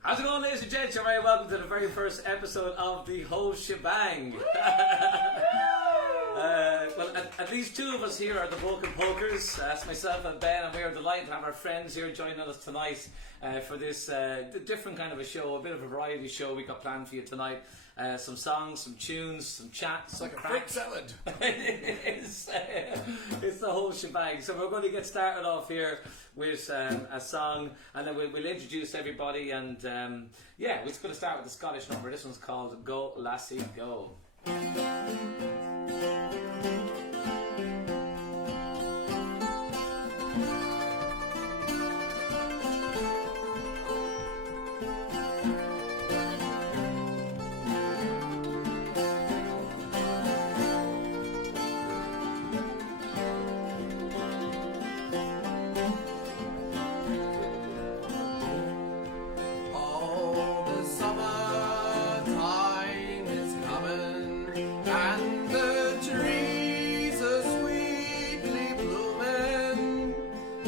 How's it going, ladies and gents? You're very welcome to the very first episode of the whole shebang. Well, at least two of us here are the Vulcan Pokers. That's myself and Ben, and we are delighted to have our friends here joining us tonight for this different kind of a show, a bit of a variety show we got planned for you tonight. Some songs, some tunes, some chats. It's like a fruit salad. It's the whole shebang. So we're going to get started off here with a song, and then we'll introduce everybody. And we're just going to start with the Scottish number. This one's called Go Lassie Go.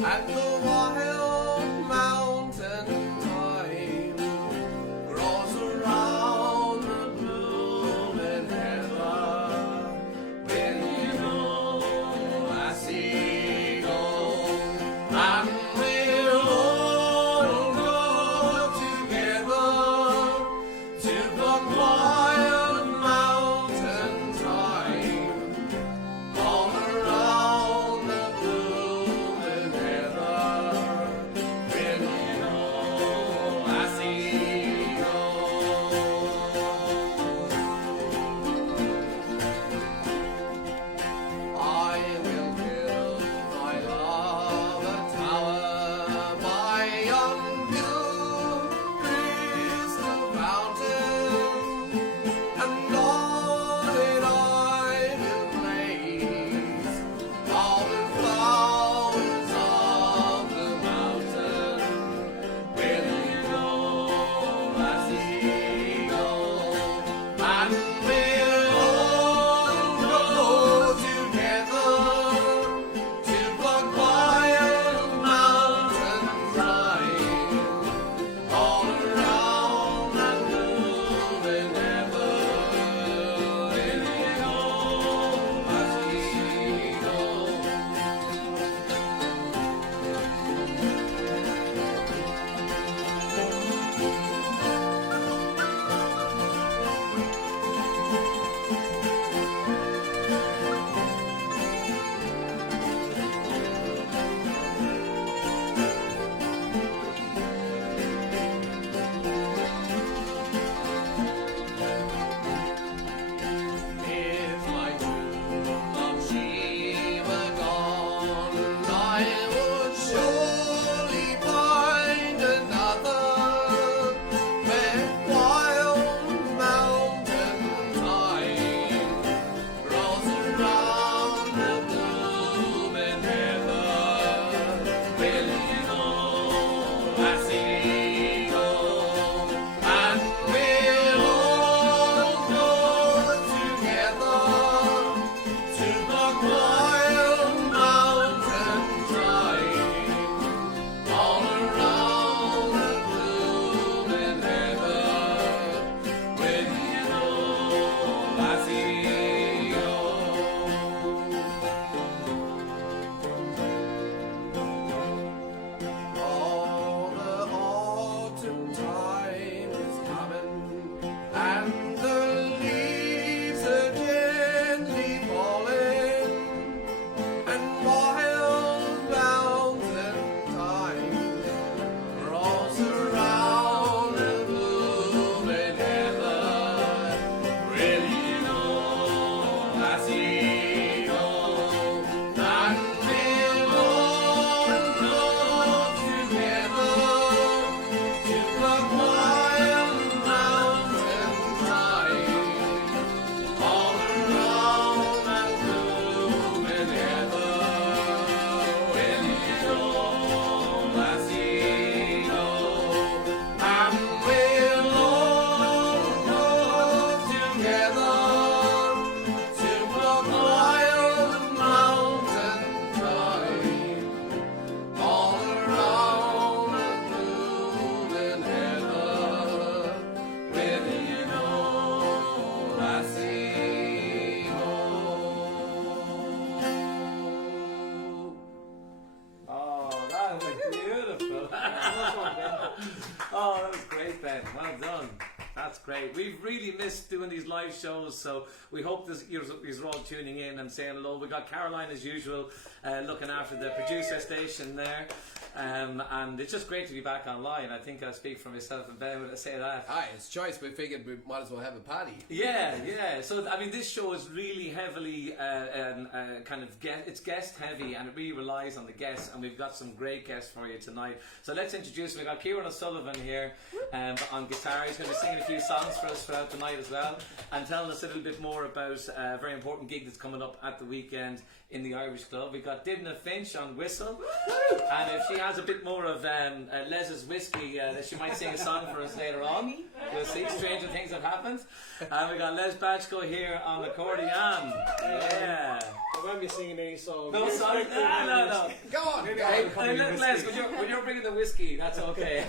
At the wild mountain thyme grows around the blooming heather. When you know, lassie, go, and we'll all go together to the wild mountain thyme all around the blooming heather. Oh, that was great, Ben. Well done. That's great. We've really missed doing these live shows, so we hope you're all tuning in and saying hello. We got Caroline as usual, looking after the producer station there. And it's just great to be back online. I think I speak for myself and Ben when I say that. Aye, it's choice. We figured we might as well have a party. Yeah. So I mean, this show is really heavily it's guest heavy, and it really relies on the guests. And we've got some great guests for you tonight. So let's introduce. We've got Kieran O'Sullivan here on guitar. He's going to be singing a few songs for us throughout the night as well, and telling us a little bit more about a very important gig that's coming up at the weekend in the Irish Club. We've got Divna Finch on whistle, and if she has a bit more of Les's whiskey, that she might sing a song for us later on. We'll see. Stranger things have happened. And we got Les Batchko here on accordion. Yeah. I won't be singing any songs. No songs. No. Go on, Maybe go I'll on. have a Hey, look, whiskey. Les, when you're bringing the whiskey, that's okay.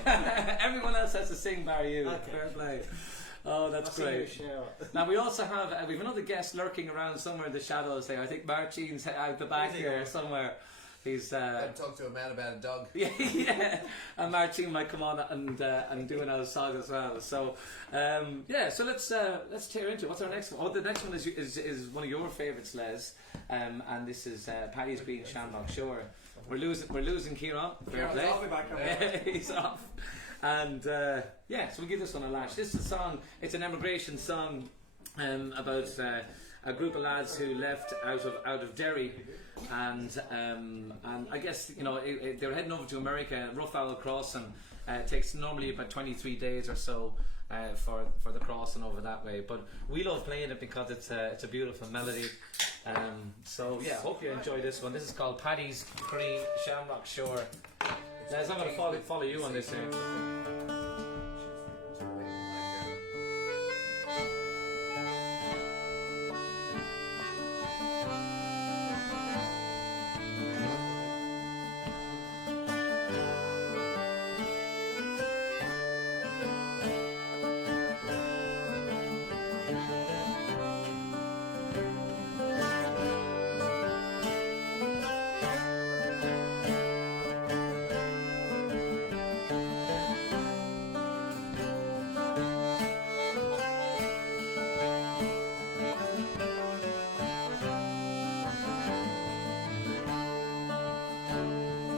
Everyone else has to sing bar you. Okay. Fair play. Oh, that's I'll sing in the great. shower. Now we also have we've another guest lurking around somewhere in the shadows there. I think Martin's out the back here somewhere. He's I'd talk to a man about a dog. yeah, and Martin might come on and do another song as well. So so let's tear into it. What's our next one? Oh, the next one is one of your favourites, Les, and this is Paddy's Bean Shamrock Shore. We're losing Kieran. Fair play. I'll be back on. He's off. And so we'll give this one a lash. This is a song, it's an emigration song about a group of lads who left out of Derry, and I guess they were heading over to America, Rough Owl crossing. It takes normally about 23 days or so for the crossing over that way, but we love playing it because it's a beautiful melody. Hope you enjoy this one. This is called Paddy's Cree Shamrock Shore. Les, I'm going to follow you on this here.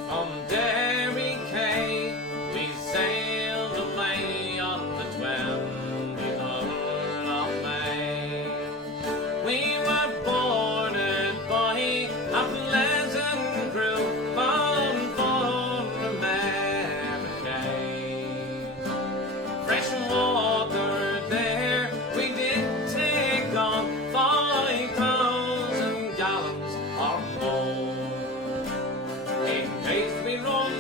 From Derry Quay, we sailed away on the 23rd of May. We were boarded by a pleasant crew bound for America. Fresh water there we did take on 5,000 gallons or more. In case we roll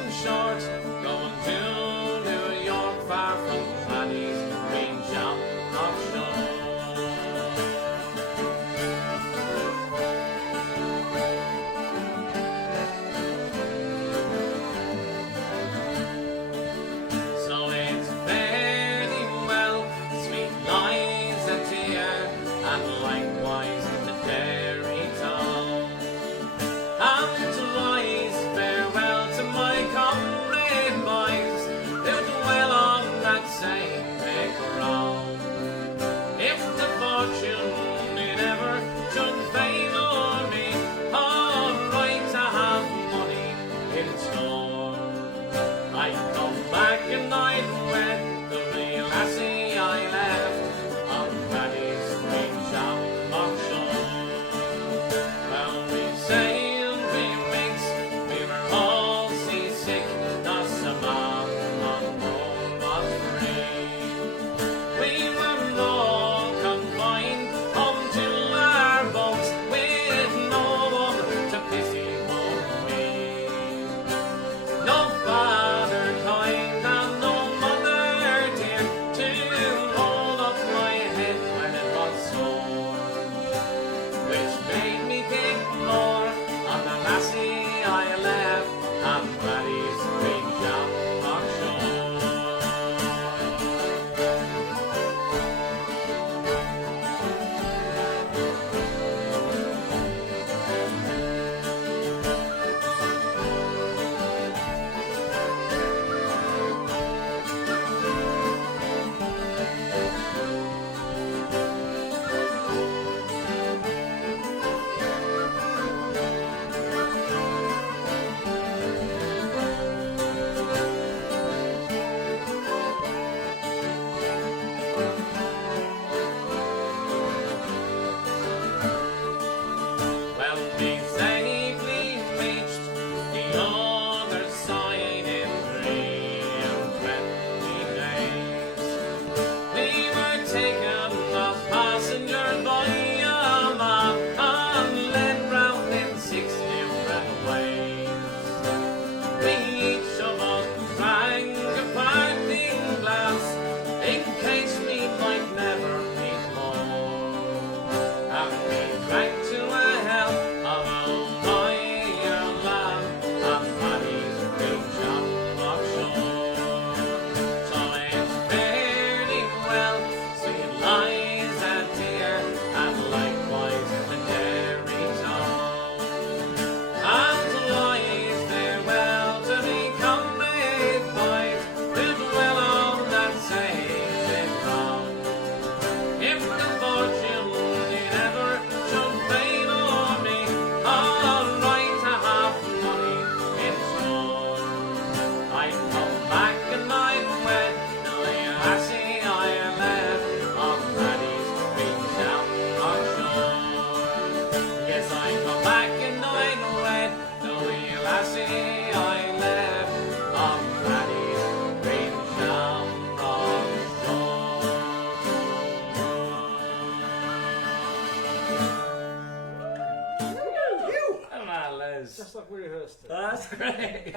great.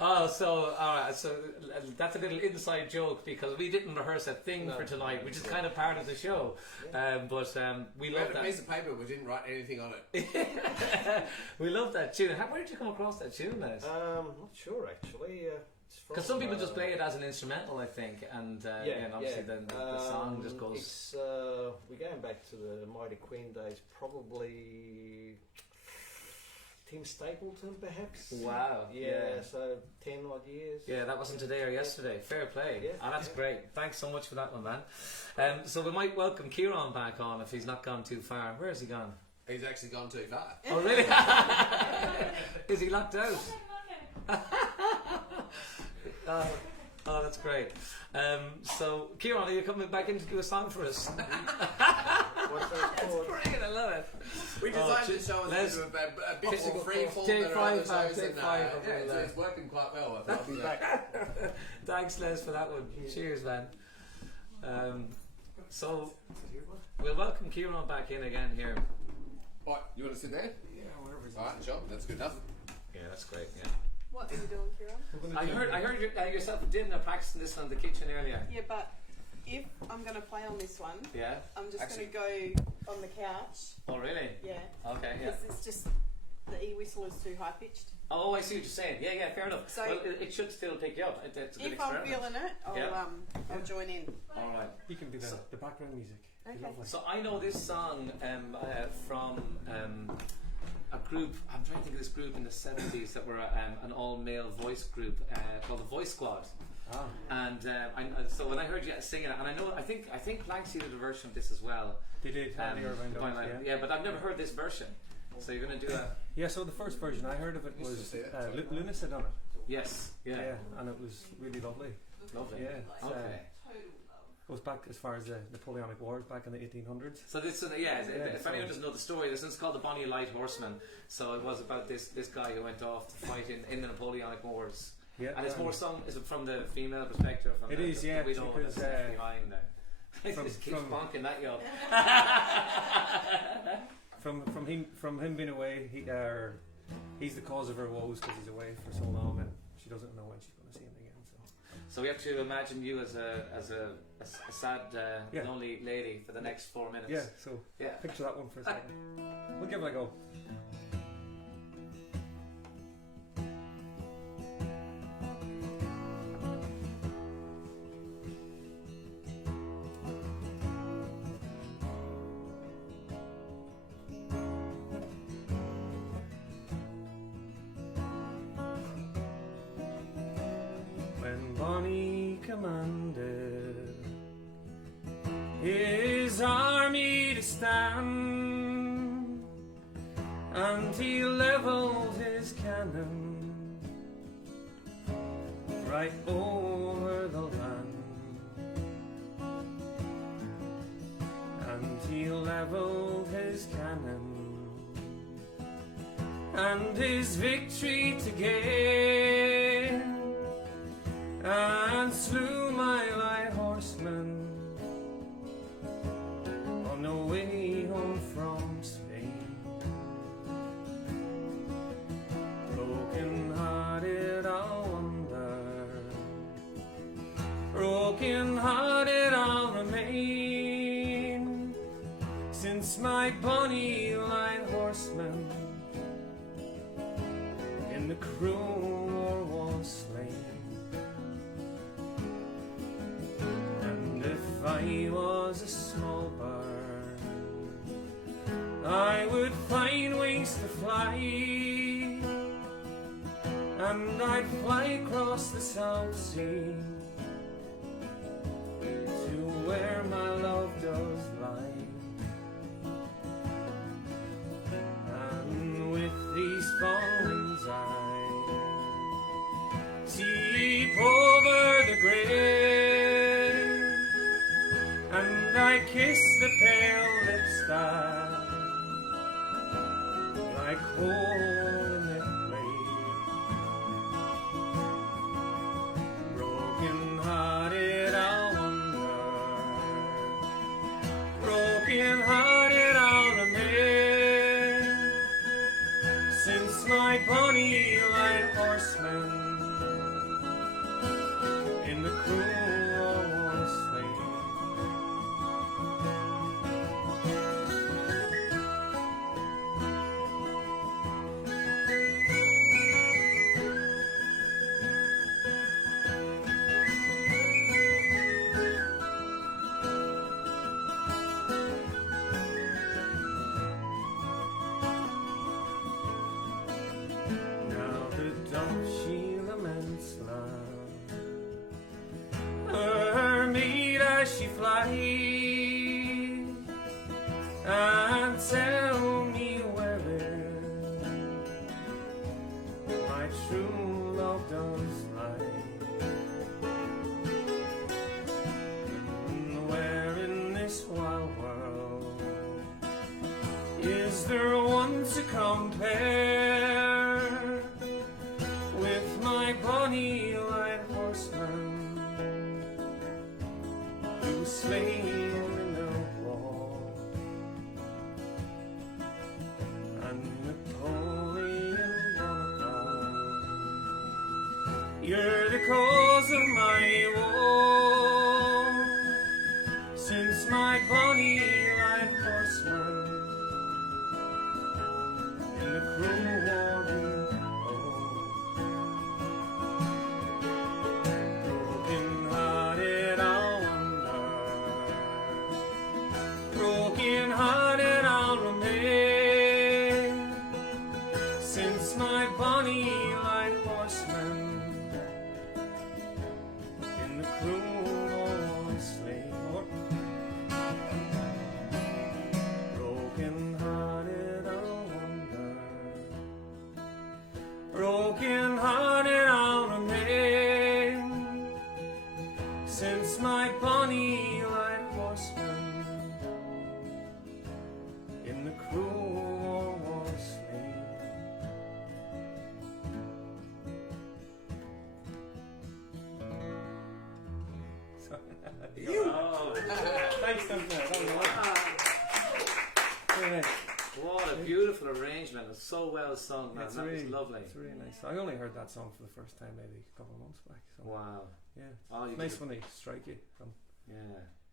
Oh, so all right. So that's a little inside joke because we didn't rehearse a thing for tonight, which is kind of part of the show. But we We love had a that. piece of paper, we didn't write anything on it. We love that tune. Where did you come across that tune, Les? Not sure actually. Because some people just play it as an instrumental, I think, and obviously then the song just goes. It's, we're going back to the Mighty Queen days, probably Tim Stapleton, perhaps. Wow. Yeah, so 10 odd years. Yeah, that wasn't today or yesterday. Fair play. Yeah, That's great. Thanks so much for that one, man. So we might welcome Kieran back on if he's not gone too far. Where has he gone? He's actually gone too far. Oh, really? Is he locked out? Oh, that's great. So, Kieran, are you coming back in to do a song for us? What's that called? Great, I love it. We designed the show as a bit more freeform Take than our five, other man, shows, take and five, yeah, I'll do it's working quite well. I think. I'll be back. Thanks, Les, for that one. Cheers, man. So, we'll welcome Kieran back in again here. Right, you want to sit there? Yeah, wherever it's Alright, sure, that's good enough. Yeah, that's great, yeah. What are you doing, Kieran? I heard yourself didn't practicing this one in the kitchen earlier. Yeah, but if I'm going to play on this one, Yeah? I'm just Actually- going to go on the couch. Oh, really? Yeah. Okay, yeah. Because it's just, the E-whistle is too high pitched. Oh, I see what you're saying. Yeah, fair enough. So- well, it should still pick you up. It's a good If I'm experiment. feeling it, I'll, Yeah. I'll join in. All right. You can do the background music. Okay. Lovely. So I know this song from a group. I'm trying to think of this group in the 70s that were an all-male voice group called the Voice Squad. Ah. And so when I heard you singing it, and I think Planksy did a version of this as well. They did Andy Irvine Going Dogs, like- yeah, but I've never heard this version. So you're going to do that? Yeah, so the first version I heard of it was Just see it. Luna said on it. Yes. Yeah. And it was really lovely. Lovely. Yeah. It's, Okay. goes back as far as the Napoleonic Wars back in the 1800s. So this is if anyone doesn't know the story, this is called the Bonnie Light Horseman. So it was about this guy who went off to fight in the Napoleonic Wars. Yeah, And it's more sung is it from the female perspective? From It the, is, the yeah, widow because, that's behind there. It from- just keeps from- bonking that yo. From him being away, he's the cause of her woes because he's away for so long and she doesn't know when she's going to see him again. So we have to imagine you as a sad, Yeah. lonely lady for the next 4 minutes. Yeah, so Yeah. picture that one for a second. We'll give it a go. When Bonnie commanded his army to stand, and he levelled his cannon right over the land, and he levelled his cannon and his victory to gain, and slew my light horseman on the way home from Spain. Broken hearted I'll wander, broken hearted I'll remain, since my bonny light horseman in the cruel war was slain. And if I was a small bird, I would find wings to fly, and I'd fly across the South Sea to where my love does lie. And with these fallings I deep over the grave, and I kiss the pale lips that like hole in the clay. Broken hearted I'll wander, broken hearted I'll remain, since my bonny light horsemen in the cruel war slain. Now the doth she laments love, her maid as she flies, and tell me wherein my true love does lie. Where in this wild world is there one to compare with my bonny light horseman, who slain in the war, and Napoleon Bonaparte? You're the cause of my war, since my bonny light horseman in the cruel war we broken-hearted I'll wander, broken-hearted I'll remain, since my bonny light horseman in the cruel war was slain. Broken-hearted I'll wander, broken-hearted I'll remain, since my bonny light horseman in the cruel war was slain. Oh, Thanks, Tom. That was a lot. Very nice. what a beautiful arrangement. It's so well sung, man. It's That really, was lovely. It's really nice. I only heard that song for the first time maybe a couple of months back. So Wow. yeah, Oh, you it's nice did, when they strike you. yeah.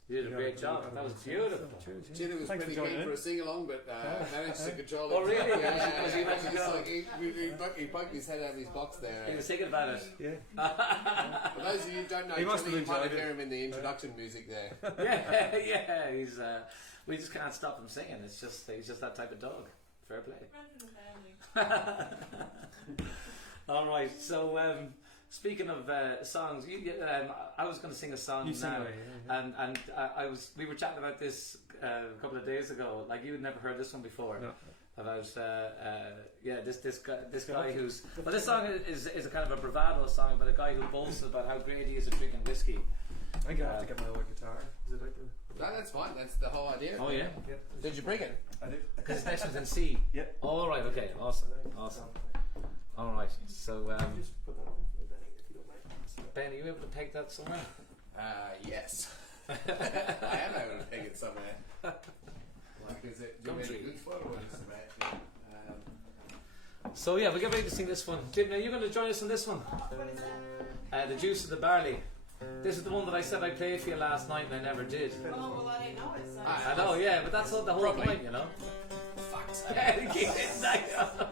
You did a great job. That was beautiful. Jenny was Thanks pretty for joining keen in. for a sing along, but managed to control it. Oh, really? Yeah, Was he ready to it's go? like he poked his head out of his box there. He was thinking about it. Yeah. For those of you who don't know, He must Jenny, have you might enjoyed hear it. him in the introduction music there. Yeah, yeah. He's. We just can't stop him singing. It's just he's just that type of dog. Fair play. All right. So speaking of songs, I was going to sing a song You sing now, away, yeah. and we were chatting about this a couple of days ago. Like you had never heard this one before. No. About this guy who's this song is a kind of a bravado song about a guy who boasts about how great he is at drinking whiskey. I think I have to get my old guitar. Is it like the? No, that's fine. That's the whole idea. Oh yeah, Yeah. Did you bring it? I did. because this one's in C. Yeah. All right. Okay. Awesome. Awesome. All right. So Just put that on for Benny if you don't mind. Ben, are you able to peg that somewhere? Yes. I am able to pick it somewhere. Like, is it do you Gumtree. mean good for it or just about So yeah, we get ready to sing this one. Jim, are you going to join us on this one? What is that? The Juice of the Barley. This is the one that I said I played for you last night and I never did. Oh, well, I didn't know it, so. I know, yeah, but that's the whole Probably. point, you know. fuck's Yeah, keep it down.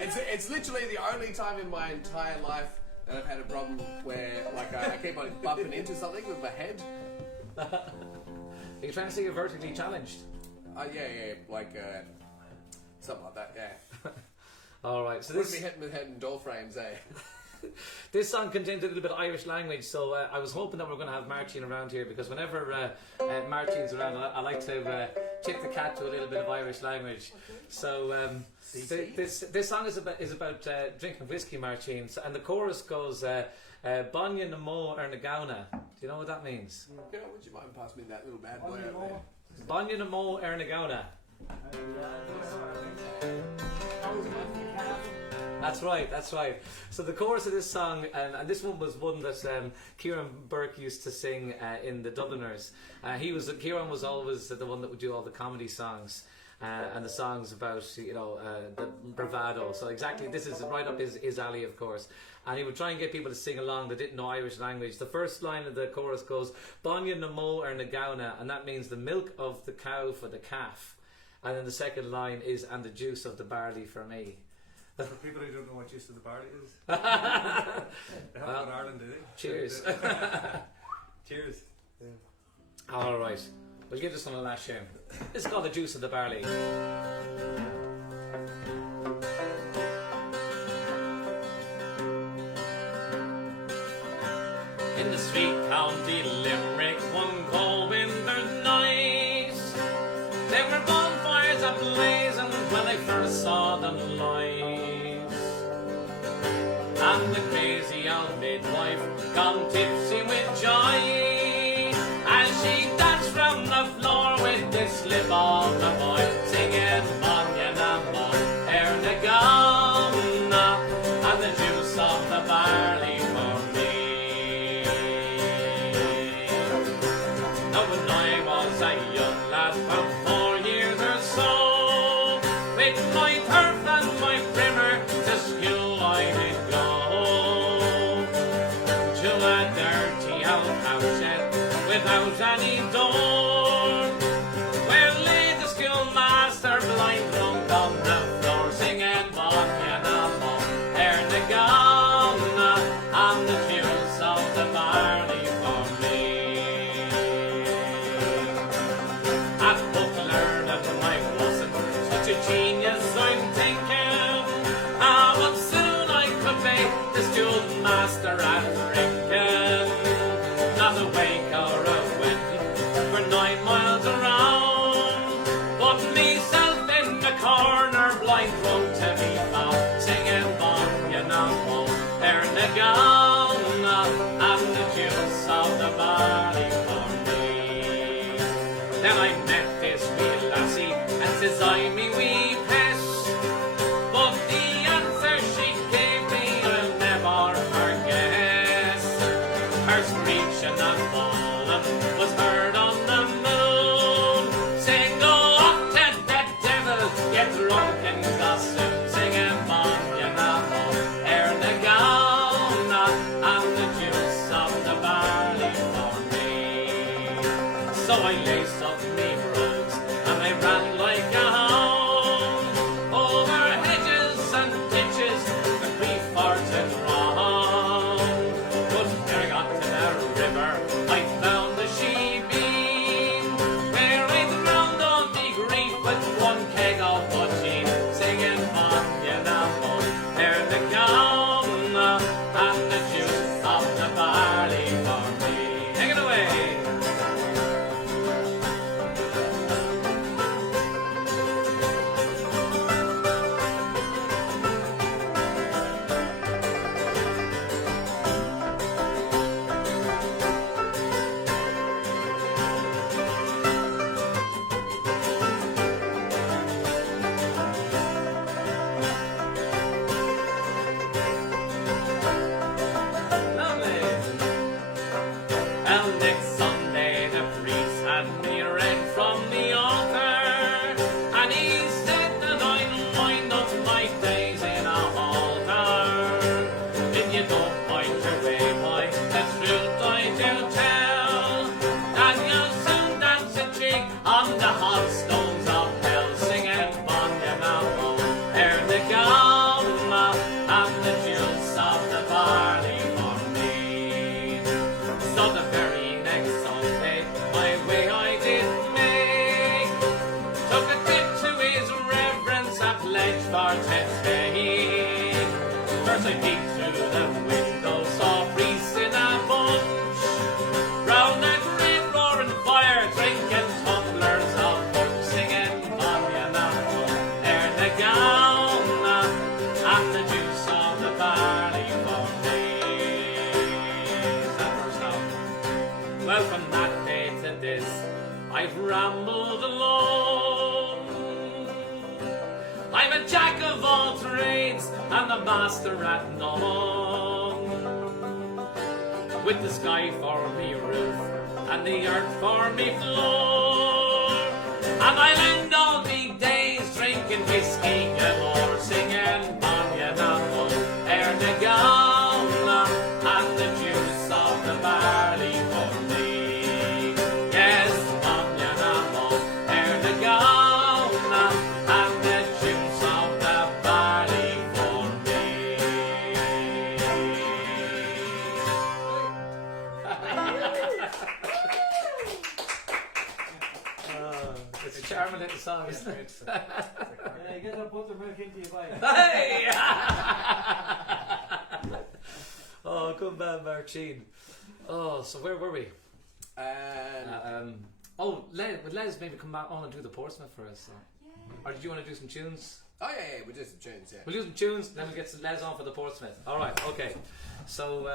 It's literally the only time in my entire life that I've had a problem where like I keep on bumping into something with my head. Are you trying to say you're vertically challenged? Yeah, like something like that. Yeah. All right, so Wouldn't this be hitting my head in door frames, eh? this song contains a little bit of Irish language, so I was hoping that we we're going to have Martine around here because whenever Martine's around, I like to tip the cat to a little bit of Irish language. So this song is about drinking whiskey, Martine, and the chorus goes Banya na mo ar na gauna. Do you know what that means? Yeah, would you mind passing me that little bad boy over there? Banya na mo ar na gauna. That's right, that's right. So the chorus of this song, and this one was one that Kieran Burke used to sing in the Dubliners. Kieran was always the one that would do all the comedy songs. and the song's about the bravado. So exactly, this is right up his alley, of course. And he would try and get people to sing along that didn't know Irish language. The first line of the chorus goes, Banya na mo or na gauna, and that means the milk of the cow for the calf. And then the second line is, and the juice of the barley for me. For people who don't know what juice of the barley is, they have to go to Ireland, do they? Cheers. Cheers. Yeah. All right, we'll give this one a last tune. This is called the juice of the barley. In the sweet county Limerick, one cold winter's night, there were bonfires ablazing when I first saw them light. And the crazy old midwife gone tipsy with joy as she danced from the floor with this slip of the boy, singing Banya na mo, Ernagana, and the juice of the barley for me. Now when I was a young lad, about 4 years or so, with my turf and my primer, to school I did go. To a dirty old cowshed without any door, where lay the schoolmaster blind drunk on the floor, singing Banya na mo, Ernagana, and the juice of the barley for me. At book learned I wasn't such a genius, I'm thinking, but soon I could make the schoolmaster at drinking. Not a wake or a wedding for 9 miles around, but myself in the corner, blind drunk to me found, singing Banya na mo, Ernagana, and the juice of the barley for me. Then I met this wee lassie, and says I, me wee pest, but the answer she gave me I'll never forget. Her screeching and bawling was heard on the moon, saying, go up to the devil, get drunk and gossip, singing Banya na mo, Ernagana, and the juice of the barley for me. So I laced up me brogues, and I ran like a hound, over hedges and ditches, and we for to drown. But when I got to the river, I found the she-beam, where I drowned all me grief with 1 keg of poteen, singing Banya na mo, Ernagana, and the juice of the barley for me. Take it away. Lovely. Well, next Sunday the priest had me read from the altar, and he said that I'd wind up my days in a halter. If you don't mind your way, boy, the truth I do tell, that you'll soon dance a jig on the hot stones of hell, singing Banya na mo, Ernagana, and the juice of the barley for me. So the very next Sunday, my way I did make, took a trip to his reverence at Ledge for to stay. First I peeked through the window, saw priests in a bunch, round a great roaring fire, drinking tumblers of punch, singing Banya na mo, Ernagana, and the juice of the barley for me. Is that first now? Well, from that day to this, I've rambled alone. I'm a jack of all trades and a master at none, with the sky for me roof and the earth for me floor, and I'll end all me days about the song, isn't it? Yeah, you get that buttermilk into your bite. Hey! Oh, good man, Mark Sheen. Oh, so where were we? And Would Les maybe come back on and do the Portsmouth for us? Or did you want to do some tunes? oh yeah, we'll do some tunes. Yeah. We'll do some tunes, then we'll get some Les on for the Portsmouth. Alright, okay. So,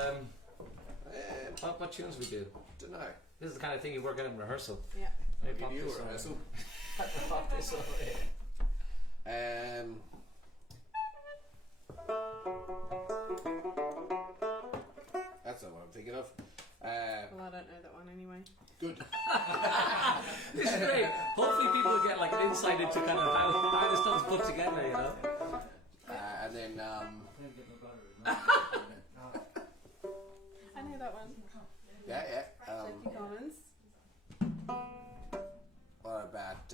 what tunes we do? Don't know. This is the kind of thing you work out in rehearsal. Yeah. Maybe Give pop you this a on. rehearsal. Pop this on, yeah. That's not what I'm thinking of. Well, I don't know that one anyway. Good. This is great. Hopefully people will get like an insight into kind of how this stuff's put together, you know? And then I know that one. yeah. Sophie Collins. What about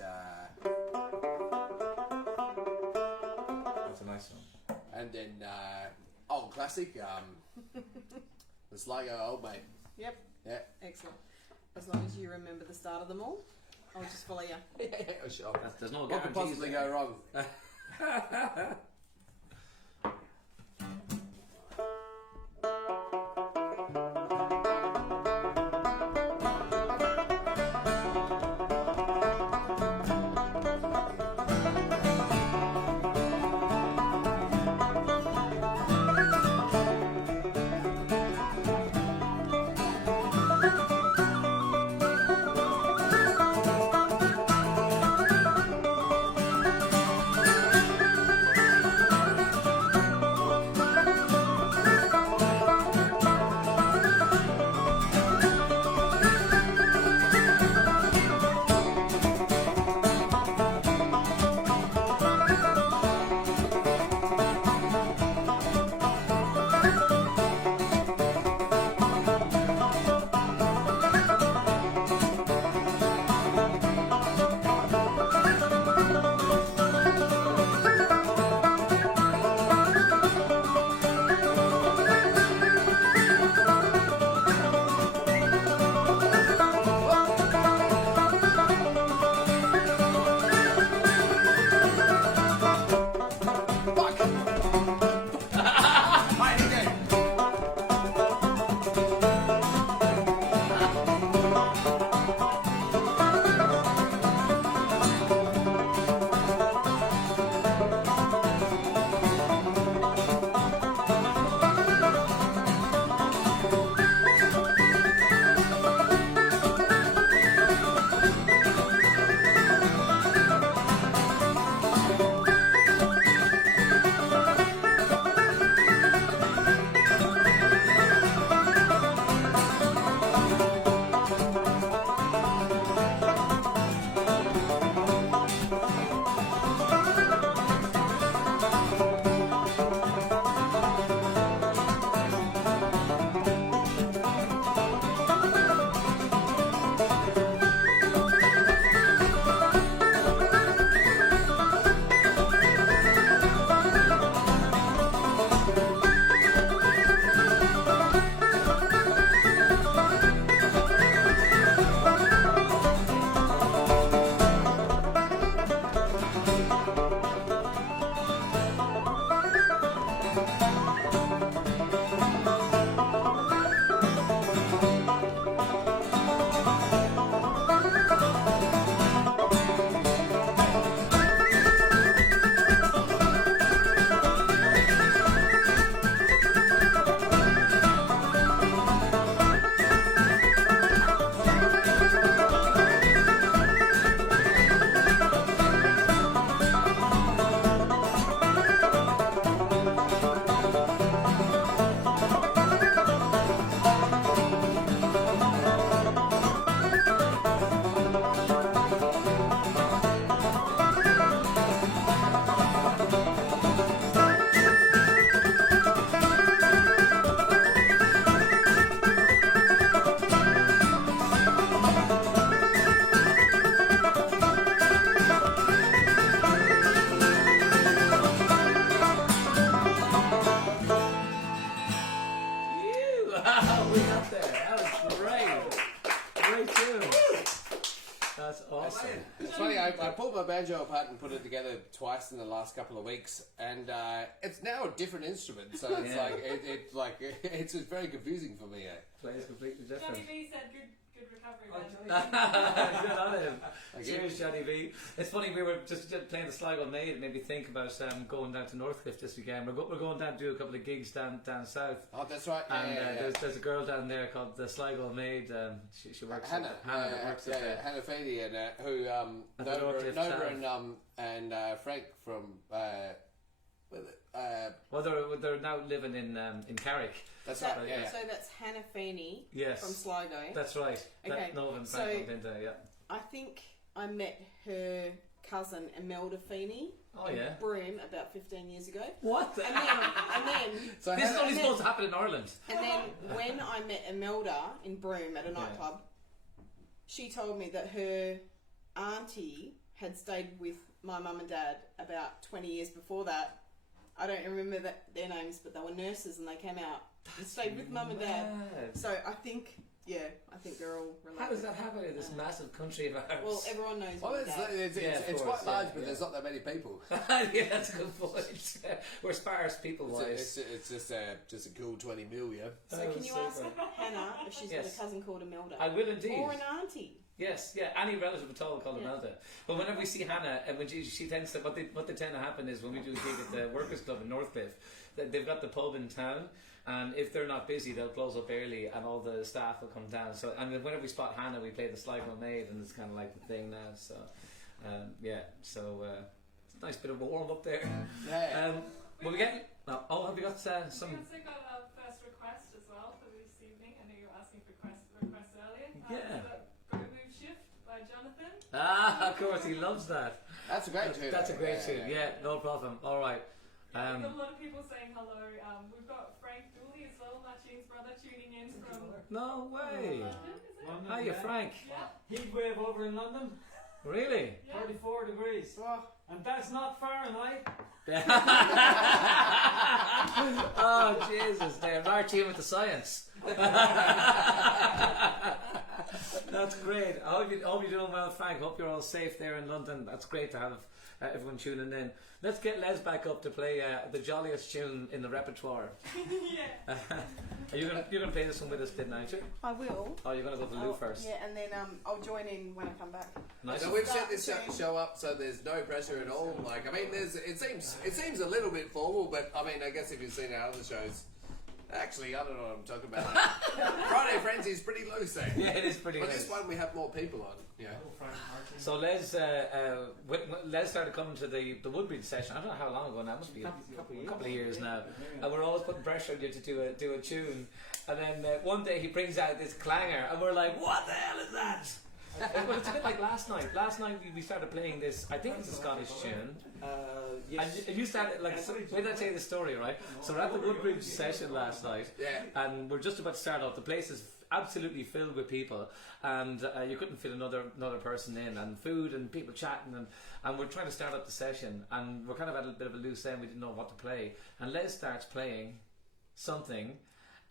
That's a nice one. and then old classic the Sligo Old Mate. Yep. Yeah. Excellent. As long as you remember the start of them all, I'll just follow you. Yeah, sure. There's no What could guarantees possibly there. go wrong? We got there. That was great. Great tune. That's awesome. Awesome. It's funny, I pulled my banjo apart and put it together twice in the last couple of weeks, and it's now a different instrument, so it's Yeah. it's just very confusing for me. Plays completely different. Johnny B said good recovery. Good on him. Thank you. Cheers, Johnny V. It's funny, we were just playing the Sligo Maid. It made me think about going down to Northcliffe this weekend. We're going down to do a couple of gigs down south. Oh, that's right. Yeah, And yeah. there's a girl down there called the Sligo Maid. She works Hannah. Hannah works at the- Hannah Feeney, and who At the Northcliffe Nova and Frank from well, they're now living in Carrick. that's So, right. Yeah. so that's Hannah Feeney Yes, from Sligo. that's right. Okay, Nova and so- Frank bumped into, yeah. I think I met her cousin Imelda Feeney Oh in yeah. Broome about 15 years ago. What? And then So This is Hannah, only supposed to happen in Ireland. And then when I met Imelda in Broome at a nightclub, she told me that her auntie had stayed with my mum and dad about 20 years before that. I don't remember their names, but they were nurses and they came out and stayed with mum and dad. Mad. So I think they're all related. How does that happen in this massive country of ours? Well, everyone knows well, mum it's, and dad. it's, Yeah, it's, of it's course, quite large, yeah, but yeah. there's not that many people. Yeah, that's a good point. We're sparse people wise. It's just a cool 20 mil, yeah. So Oh, can you super. ask Hannah if she's Yes. got a cousin called Imelda? I will indeed. Or an auntie. Yes, yeah, any relative at all will call Yeah. Imelda. But whenever we see Hannah, and when she tends to, what they tend to happen is when we do a gig at the Workers' Club in Northcliffe, they've got the pub in town, and if they're not busy, they'll close up early, and all the staff will come down. So, and then whenever we spot Hannah, we play the Sligo Maid, and it's kind of like the thing now. So, it's a nice bit of a warm up there. Yeah. Will we get? Have we got We some? also got a first request as well for this evening. I know you were asking for requests earlier. Yeah. Go Move Shift by Jonathan. Of course, he loves that. That's a great tune. That's a great tune. Yeah, no problem. All right. We've got a lot of people saying hello. We've got Frank Dooley as well, Martine's brother, tuning in from No way. London, is it? Hiya, Frank. Yeah. Heat wave over in London, Really? Yeah. 34 degrees. And that's not Fahrenheit. Oh, Jesus, there. Martine with the science. That's great. I hope you're doing well, Frank. Hope you're all safe there in London. That's great to have everyone tuning in. Let's get Les back up to play the jolliest tune in the repertoire. Yeah. Are you gonna play this one with us, aren't you? I will. Oh, you're gonna go to Lou first. Yeah, and then I'll join in when I come back. Nice. So we've set this show up so there's no pressure at all. Like, I mean, it seems a little bit formal, but I mean, I guess if you've seen our other shows, actually, I don't know what I'm talking about. Friday Frenzy is pretty loose there. Yeah, it is pretty But nice. this one we have more people on. Yeah. So Les started coming to the Woodbridge session. I don't know how long ago now. It must be a couple of years now. And we're always putting pressure on you to do a tune. And then one day he brings out this clanger, and we're like, "What the hell is that?" Well, it's a bit like last night. Last night we started playing this. I think it's a Scottish tune. Yes. And you started like. Wait, I tell you the story, right? So we're at the Woodbridge session last night. Yeah. And we're just about to start off. The place is absolutely filled with people, and you couldn't fit another person in, and food and people chatting, and we're trying to start up the session, and we're kind of at a bit of a loose end. We didn't know what to play, and Les starts playing something,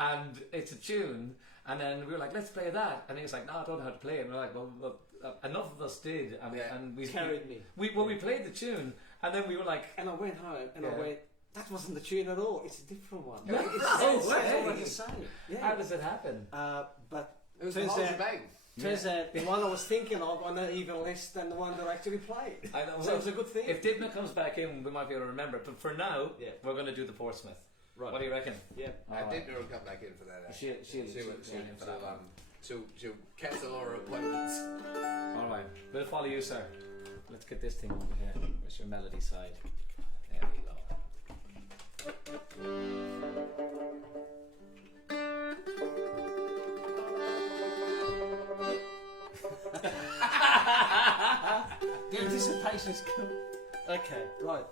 and it's a tune, and then we were like, let's play that, and he was like, no, I don't know how to play it. And we're like, well enough of us did, and we Carried me. we played the tune, and then we were like, And I went home and Yeah. I went, that wasn't the tune at all. It's a different one. Yeah. It's Oh, it's way. already the same. Yeah. how does it happen? But It was the Turns whole out- shebang. turns out the one I was thinking of, I know even less than the one that I actually played. I know. So it's a good thing. If Dibna comes back in, we might be able to remember it. But for now, Yeah. we're going to do the Portsmouth. Right. What do you reckon? Yeah. I All did come back in for that. She'll She'll cancel all her appointments. All right. We'll follow you, sir. Let's get this thing over here. Where's your melody side? There we go. The anticipation is cool. Okay, right.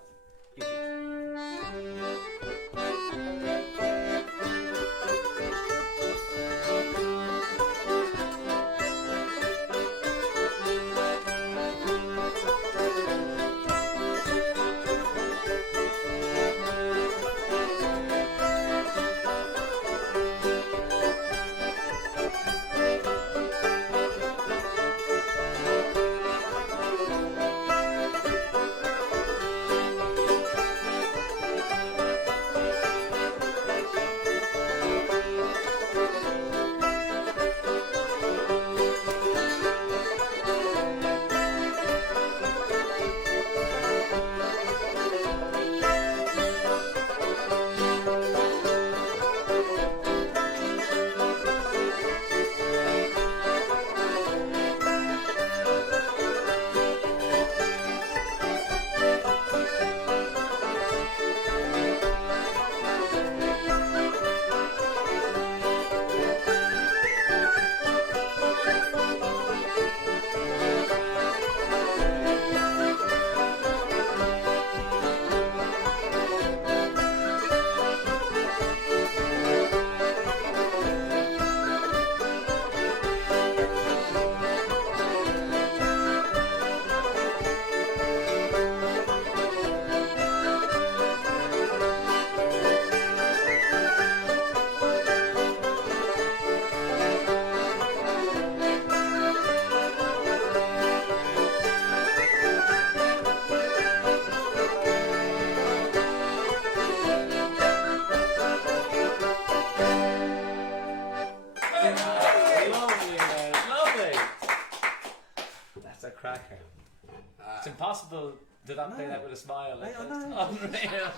It's impossible to not play that with a smile. Like I that's know. unreal.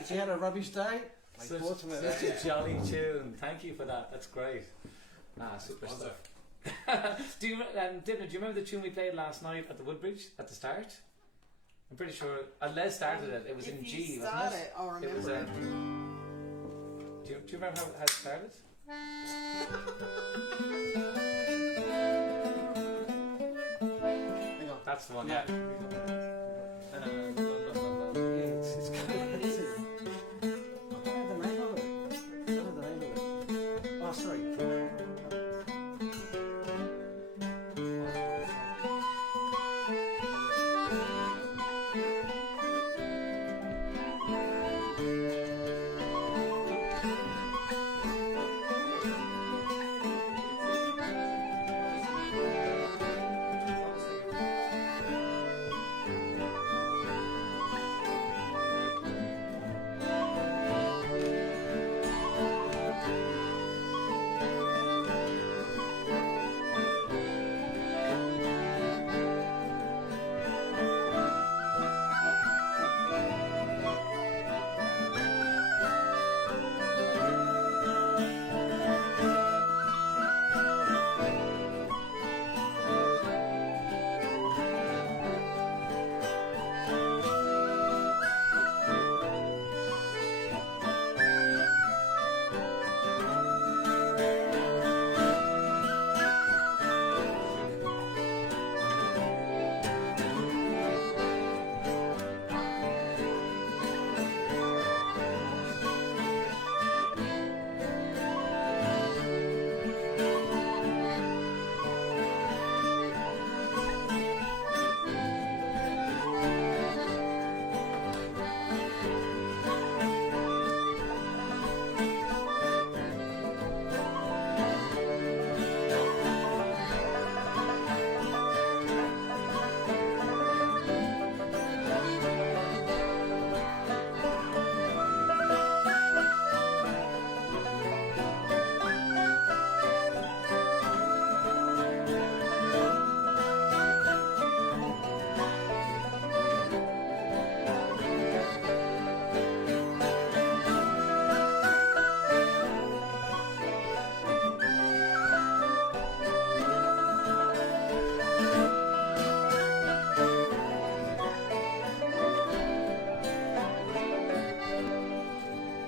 If you had a rubbish day, play Such, Portsmouth. such a jolly tune. Thank you for that. That's great. Super stuff. Do you remember the tune we played last night at the Woodbridge at the start? I'm pretty sure Les started it. It was if in you G, start wasn't it? it, I'll remember It was. it. Do you remember how it started? Hang on. That's the one. Yeah. It's I don't know the name of it. I don't know the name of it. Oh, sorry.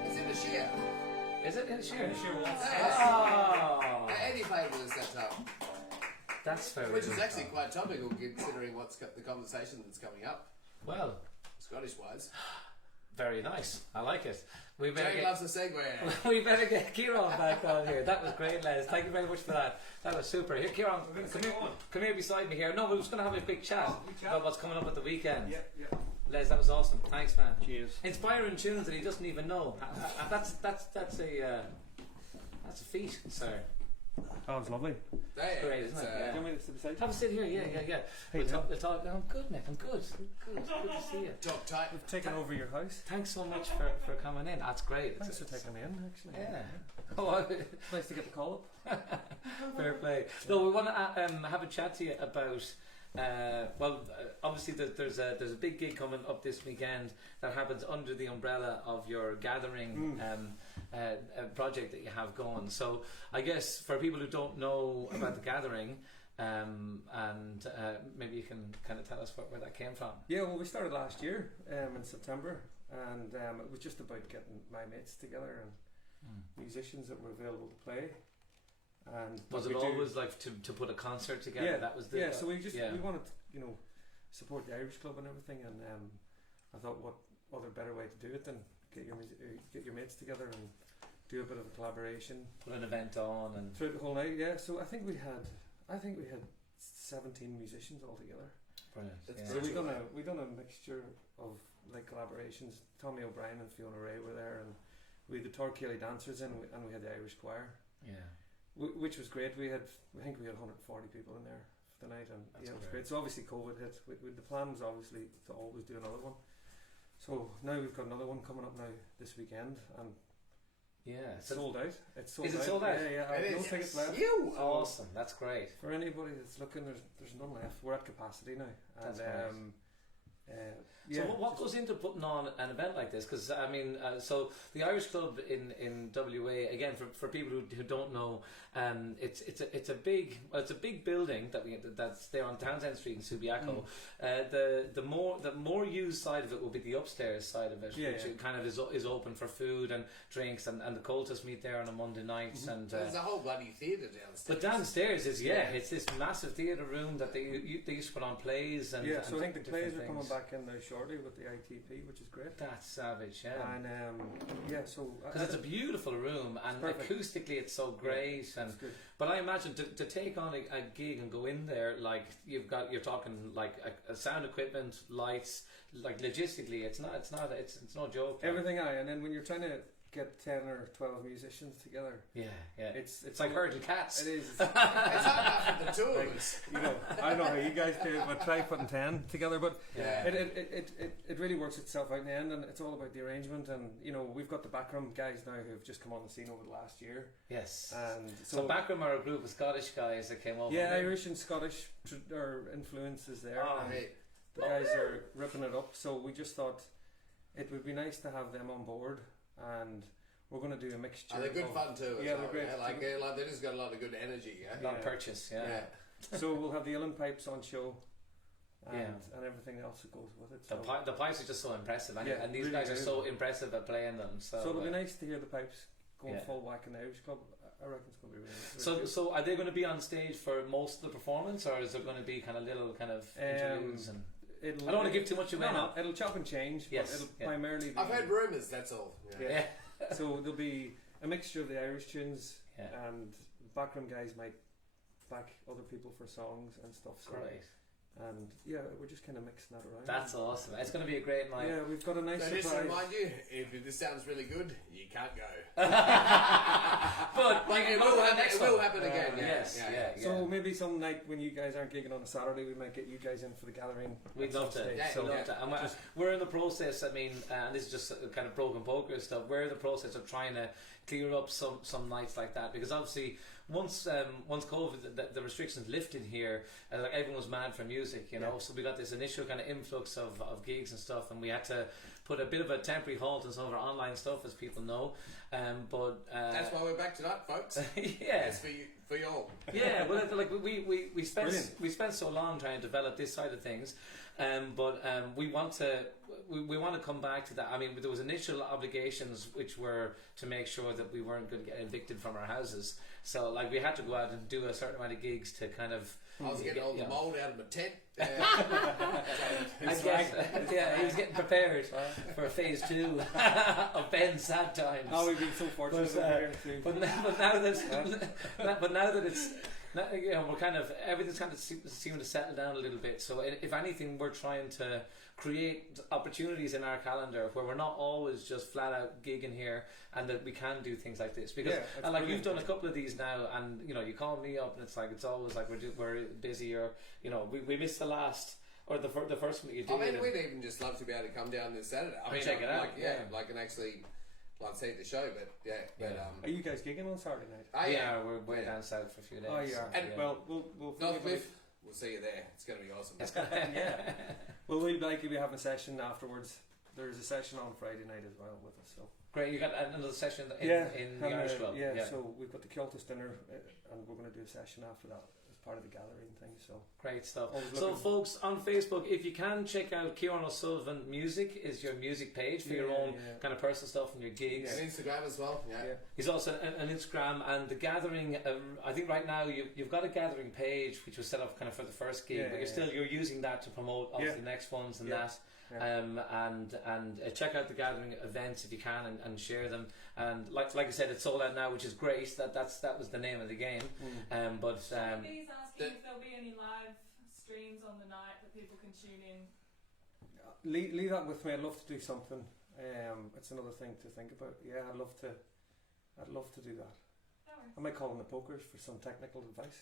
It's in the sheer. Is it in Sheer? Yeah. Oh, Eddie played with us that time, that's very which is good. actually quite topical considering what's the conversation that's coming up, Well, Scottish wise. very nice. I like it. We better Jay get, loves a segue. we better get Kieran back on here. That was great, Les. Thank you very much for that. That was super. Here, Kieran, come here beside me here. No, we're just going to have a big chat about what's coming up at the weekend. Yeah. Les, that was awesome. Thanks, man. Cheers. Inspiring tunes that he doesn't even know. That's a feat, sir. Oh, it's lovely. Hey, Great, it's, isn't it? Do Yeah. you want me to sit beside you? Have a sit here. Yeah. Hey, We'll Tom. talk. No, I'm good, Nick. I'm good. Good to see you. Talk tight. We've taken over your house. Thanks so much for coming in. That's great. Thanks for taking me in, actually. Yeah. Oh, It's nice to get the call up. fair play. No, we want to have a chat to you about. Obviously, there's a big gig coming up this weekend that happens under the umbrella of your gathering project that you have going. So, I guess for people who don't know about the gathering, and maybe you can kind of tell us where that came from. Yeah, well, we started last year in September, and it was just about getting my mates together and musicians that were available to play. And Was it always like to put a concert together? Yeah, That was the so we just yeah. we wanted to, support the Irish club and everything, and I thought, what other better way to do it than get your mates together and do a bit of a collaboration, put an event on and throughout the whole night. Yeah, so I think we had 17 musicians altogether. brilliant. That's So Yeah. we done a mixture of like collaborations. Tommy O'Brien and Fiona Ray were there, and we had the Torquay dancers in, and we had the Irish choir, Yeah. which was great. I think we had 140 people in there for the night, and That's yeah, it was great. great. So obviously COVID hit. The plan was obviously to always do another one. So now we've got another one coming up now this weekend, and Yeah. It's sold out. It's sold Is it out. sold out? Yeah, I It have no is. tickets left. You. So Awesome. That's great. for anybody that's looking, there's none left. We're at capacity now. That's And, great. yeah, So what goes into putting on an event like this? Because I mean, so the Irish Club in WA, again, for people who don't know, it's a big building that's there on Townsend Street in Subiaco. The more used side of it will be the upstairs side of it, which kind of is open for food and drinks, and the cultists meet there on a Monday night. And There's a whole bloody theatre downstairs. but downstairs is it's this massive theatre room that they used to put on plays and yeah. So I and think the different plays are coming things. back in now shortly with the ITP, which is great. That's savage, yeah. And yeah, so Because it's a beautiful room and perfect. acoustically it's so great. And it's good. but I imagine to take on a gig and go in there, like you're talking like a sound equipment, lights, like logistically, it's no joke. Like. Everything and then when you're trying to get 10 or 12 musicians together, Yeah. it's like herding cats. It is. It's hard enough for the two of us. You know, I don't know how you guys do it, but try putting 10 together. But Yeah. it really works itself out in the end, and it's all about the arrangement. And you know, we've got the backroom guys now who've just come on the scene over the last year. Yes. And So Backroom are a group of Scottish guys that came over. yeah, Irish and Scottish influences there. Oh, and Hey, the guys are ripping it up. So we just thought it would be nice to have them on board, and we're going to do a mixture. they're good of- fun too. As Yeah, well, they're great. Yeah, like they just got a lot of good energy. Yeah. Not Yeah. purchase. Yeah. Yeah. So we'll have the Uilleann pipes on show, and, Yeah. and everything else that goes with it. The, So, the pipes are just so impressive, and, Yeah, and these really guys are good. so impressive at playing them. So, so it'll be nice to hear the pipes going Yeah. full whack in the Irish Club. I reckon it's going to be really So, good. so are they going to be on stage for most of the performance, or is there going to be kind of little kind of interludes? And I don't want to give too much away. No, it'll chop and change. Yes, But it'll yeah. primarily be, I've heard rumours. That's all. yeah, so there'll be a mixture of the Irish tunes, yeah, and backroom guys might back other people for songs and stuff. So, great. and yeah, we're just kind of mixing that around. That's awesome. It's going to be a great night. Yeah, we've got a nice So just to surprise. remind you, if this sounds really good, you can't go. But Like it but will the happen. next It will one. happen again. Yeah. Yes, yeah. So maybe some night when you guys aren't gigging on a Saturday, we might get you guys in for the gathering. We'd at some love to. stage. Yeah, So We'd love to. And we're in the process. I mean, and this is just kind of broken poker stuff. We're in the process of trying to clear up some nights like that, because obviously once COVID, the restrictions lifted here, like everyone was mad for music, you know. Yeah. So we got this initial kind of influx of gigs and stuff, and we had to put a bit of a temporary halt on some of our online stuff, as people know. But That's why we're back tonight, folks. yeah. It's for you, for y'all. Yeah, well, like we spent Brilliant. so long trying to develop this side of things, but we want to come back to that. I mean, there was initial obligations which were to make sure that we weren't going to get evicted from our houses. So, like, we had to go out and do a certain amount of gigs to kind of. I was getting all the Yeah. mould out of my tent. I guess, yeah, he was getting prepared for phase 2 of Ben's sad times. Oh, we've been so fortunate But, over here too. But now that it's, you know, we're kind of, everything's kind of seeming to settle down a little bit. So if anything, we're trying to create opportunities in our calendar where we're not always just flat out gigging here, and that we can do things like this. Because Yeah, it's and like you've brilliant. done a couple of these now, and you know, you call me up and it's like it's always like we're busy, or you know, we missed the last or the first one that you did. I mean, and- we'd even just love to be able to come down this Saturday. I And mean, check it out, like, yeah. like and actually, like, see the show. But yeah, but Are you guys gigging on Saturday night? oh, yeah, we're way down south for a few days. Oh, yeah. And- Well, we'll Northcliffe, we'll see you there. It's going to be awesome. yeah. Well, we'll likely be having a session afterwards. There's a session on Friday night as well with us. So Great, you got another session in and, the Irish Club. Yeah, so we've got the Cultist dinner, and we're going to do a session after that as part of the gathering thing. So Great stuff. always So, looking- folks, on Facebook, if you can check out Kieran O'Sullivan Music, is your music page for your own kind of personal stuff and your gigs. And Instagram as well. Yeah. yeah. He's also an Instagram, and the gathering. I think right now you've got a gathering page which was set up kind of for the first gig, Yeah, but you're using that to promote obviously the next ones and Yeah. that. And check out the gathering events if you can, and share them. And like I said, it's sold out now, which is great. That was the name of the game. But Please asking if there'll be any live streams on the night that people can tune in. leave that with me. I'd love to do something. It's another thing to think about. Yeah, I'd love to do that. No I might call in the pokers for some technical advice.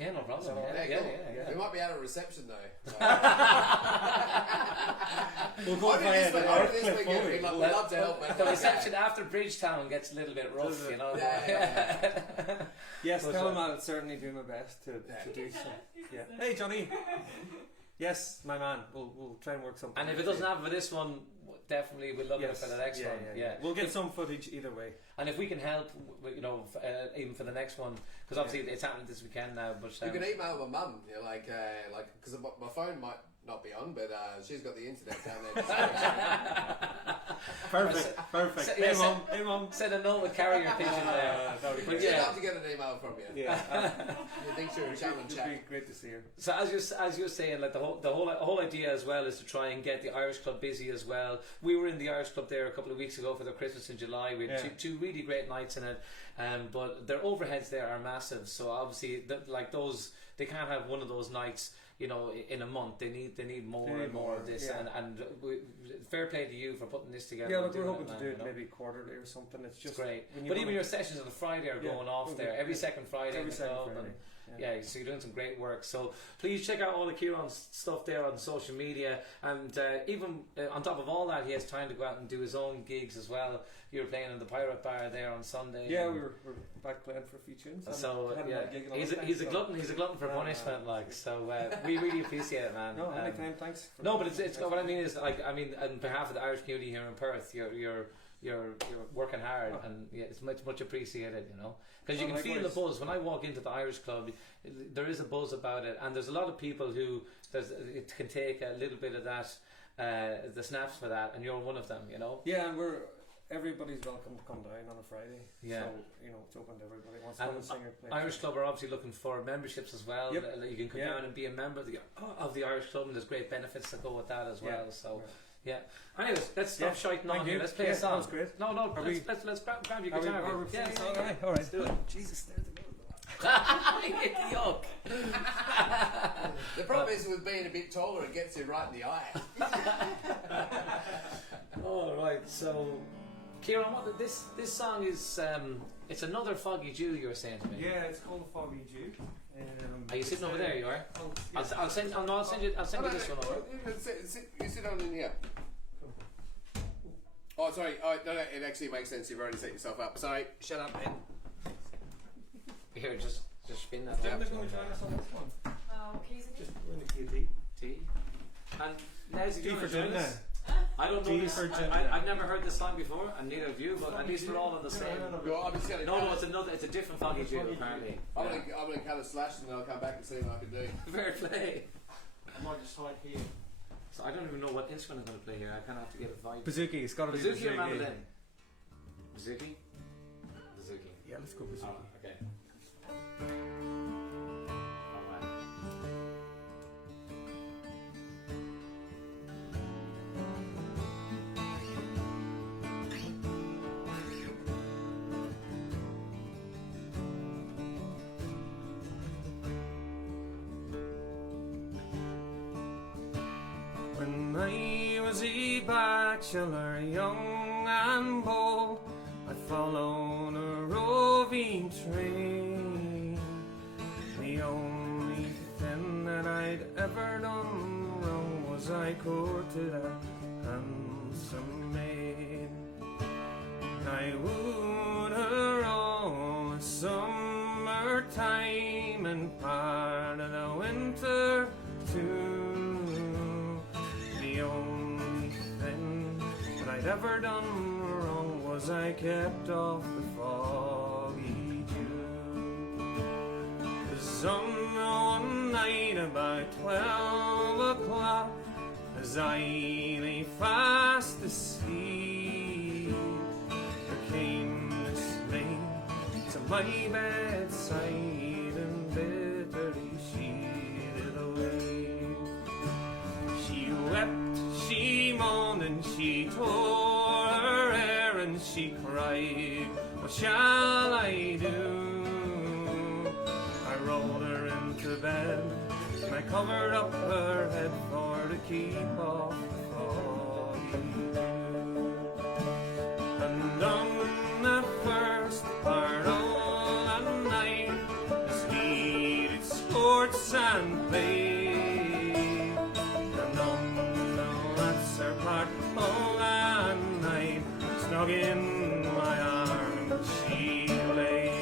Yeah, no problem. So, Yeah, cool. yeah. We might be out of reception though. We'll go Only via this the week- North only this Cliff weekend. Foley. We'd love to help. But The reception after Bridgetown gets a little bit rough, you know. Yeah. Yes, But, tell him I'll certainly do my best to do so. Yeah. Hey, Johnny. Yes, my man. We'll try and work something. And if it doesn't happen for this one, definitely we'll look at it for the next one. Yeah. We'll get some footage either way. And if we can help, you know, even for the next one, because obviously it's happening this weekend now. But you can email my mum, you know, like, because my phone might not be on, but she's got the internet down there. Perfect. Yeah, Hey, mum. send a note with carrier pigeon there. That'd be But great. I'd yeah. love to get an email from you. Yeah. You think you're a challenge It'd chat? be great to see her. So as you're saying, like the whole idea as well is to try and get the Irish Club busy as well. We were in the Irish Club there a couple of weeks ago for their Christmas in July. We had two really great nights in it, but their overheads there are massive. So obviously, like those, they can't have one of those nights, you know, in a month. They need more and more of this. Yeah. And fair play to you for putting this together. Yeah, and look, we're doing hoping to man, do it you know. maybe quarterly or something. It's just Great. when you But wanna- even your sessions on the Friday are Yeah, going off we'll there be- every yeah. second Friday in every the second club. Friday. And yeah, so you're doing some great work. So please check out all of Kieran's stuff there on social media, and even on top of all that, he has time to go out and do his own gigs as well. You were playing in the Pirate Bar there on Sunday. Yeah, and we're back playing for a few tunes. so Hadn't yeah, had a gig in a he's long a, time, he's a so- glutton. He's a glutton for No, punishment, no. like so. We really appreciate it, man. No, anytime, thanks. for- No, but it's thanks what for- I mean is like on behalf of the Irish community here in Perth, you're working hard, Oh. and yeah, it's much appreciated, you know, because you Oh, can feel the likewise. buzz when I walk into the Irish Club. There is a buzz about it, and there's a lot of people who it can take a little bit of that, the snaps for that, and you're one of them, you know. Yeah, and everybody's welcome to come down on a Friday. Yeah. So, you know, it's open to everybody. Wants to come And and sing or play. Irish Club are obviously looking for memberships as well. Yep. You can come Yeah. down and be a member of the Irish Club, and there's great benefits that go with that as well. Yeah. So. Yeah. Anyways, let's stop Yeah. shiting on Thank here. you. Let's play Yeah, a song. that was great. No, Are we- let's grab your Are we- guitar. are we- Yeah, all right, all right. Let's do it. Jesus, there's the Yuck. The problem is with being a bit taller, it gets you right in the eye. All right. So, Kieran, this song is it's another Foggy Jew. You were saying to me. Yeah, it's called Foggy Jew. Are you sitting over there? You are. Oh, I'll send you this one over. You sit on in here. Oh, sorry. Oh, no, it actually makes sense. You've already set yourself up. Sorry. Shut up, man. Here, just spin that. Jim, out. they're going to join us on this one. Keys and Just we're in the QT. Tea. And Leslie, Tea you for wanna join Jim us? now. I don't know Tea this. for Jim. I've never heard this song before, and neither of you. But at least we're all on the same. Well, I'm just gonna No, it's another. It's a different Foggy Jew apparently. I'm gonna cut a slash and then I'll come back and see what I can do. Fair play. I might just hide here. So I don't even know what instrument I'm going to play here. I kind of have to get a vibe. Bazooki, it's got to be Bazooki or mandolin? Bazooki? Bazooki. Yeah, let's go Bazooki. Oh, okay. Alright. When I was a bachelor, young and bold, I followed a roving train. The only thing that I'd ever done wrong was I courted a handsome maid. I wooed her all the summertime and part of the winter too. The only thing that I'd ever done wrong was I kept off the Foggy Jew. 'Cause on one night about 12 o'clock, as I lay fast asleep, there came this maid to my bedside and bitterly she did away. She wept, she moaned, and she tore her hair, and she cried, "What shall I do?" I rolled her into bed, and I covered up her head for to keep off the foggy dew. And on the first part, old and dog in my arms she lay.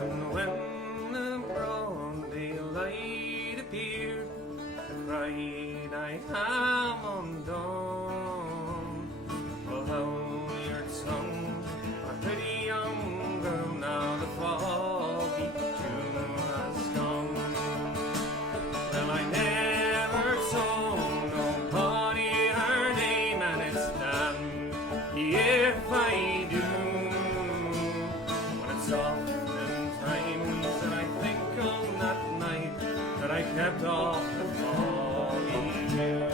And when the broad daylight appeared, I cried, I am undone. Well, how your tongue, a pretty young girl, now the foggy June has gone. Well, I never saw nobody her name, and it's damned if I do. When it's often times that I think of that night that I kept off the foggy June.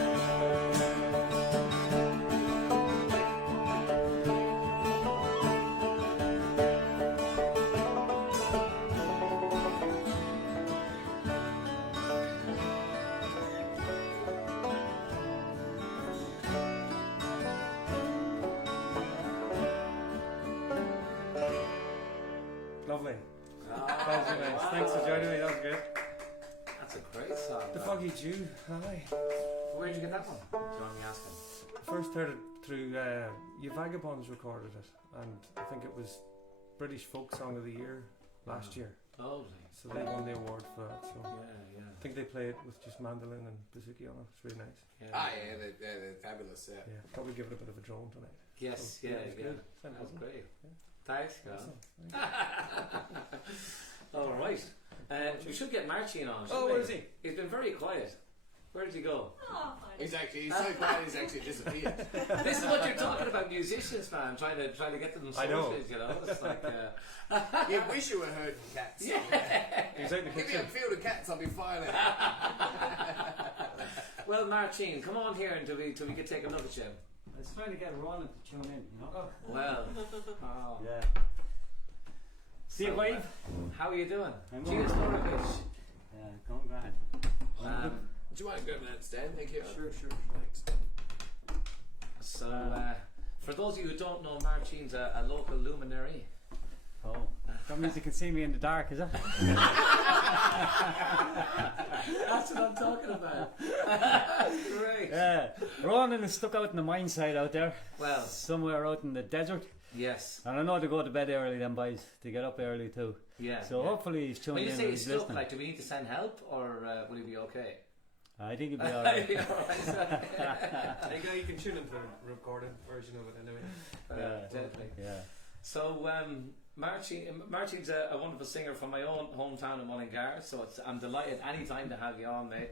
Lovely. That was nice. Thanks for joining me. That was good. That's a great song. The that. Foggy Jew. Aye. Where'd you get that one? Do you want me asking? First heard it through You Vagabonds recorded it, and I think it was British Folk Song of the Year last year. Lovely. So they won the award for that. So Yeah. I think they play it with just mandolin and bouzouki on it. It's really nice. Yeah, they're fabulous. Yeah. Yeah, probably give it a bit of a drone tonight. Yes, So, yeah, it's yeah. good. Sound That's good. great. Yeah. Thanks, Colin. Awesome. All right. We should get Marcin on. Oh, shouldn't where we? is he? He's been very quiet. Where did he go? Oh, fine. He's so quiet. He's actually disappeared. This is what you're talking about, musicians, man. Trying to get them I know. sorted. You know, it's like. You wish you were herding cats. Yeah. He's out in the Give me a kitchen. field of cats, I'll be fine. Well, Marcin, come on here until we can take a look at you. I was trying to get Ronan to tune in, you know? Well, oh. Yeah. See So, you, wave? How are you doing? I'm Cheers, all Norovich. Yeah, going grand. Do you want to go that stand? Thank you. Sure. Thanks. So, for those of you who don't know, Marcin's a local luminary. Oh, that means you can see me in the dark, is it? That's what I'm talking about. That's great. Yeah. Ronan is stuck out in the mine site out there, Well, somewhere out in the desert. yes, And I know they go to bed early, them boys. They get up early too. yeah. So yeah. hopefully he's tuning When you in say and he's he's stuck, listening. like, do we need to send help, or will he be okay? I think he'll be alright. He'll be all right. You can tune into the recorded version of it anyway. Definitely. Yeah. So, Marcin's a wonderful singer from my own hometown in Mullingar, so I'm delighted anytime to have you on, mate.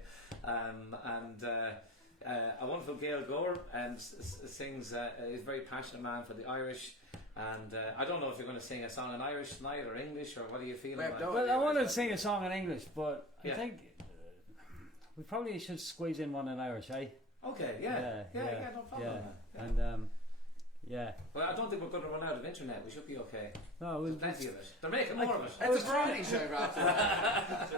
A wonderful Gael Gore and sings, is a very passionate man for the Irish. And I don't know if you're going to sing a song in Irish tonight or English, or what are you feeling like? Well, I wanted to sing a song in English, but Yeah. I think we probably should squeeze in one in Irish, eh? Okay, yeah, no problem. Yeah. man. Yeah. And yeah. Well, I don't think we're going to run out of internet. We should be okay. No, There's plenty of it. They're making more of it. It's a variety show, after that.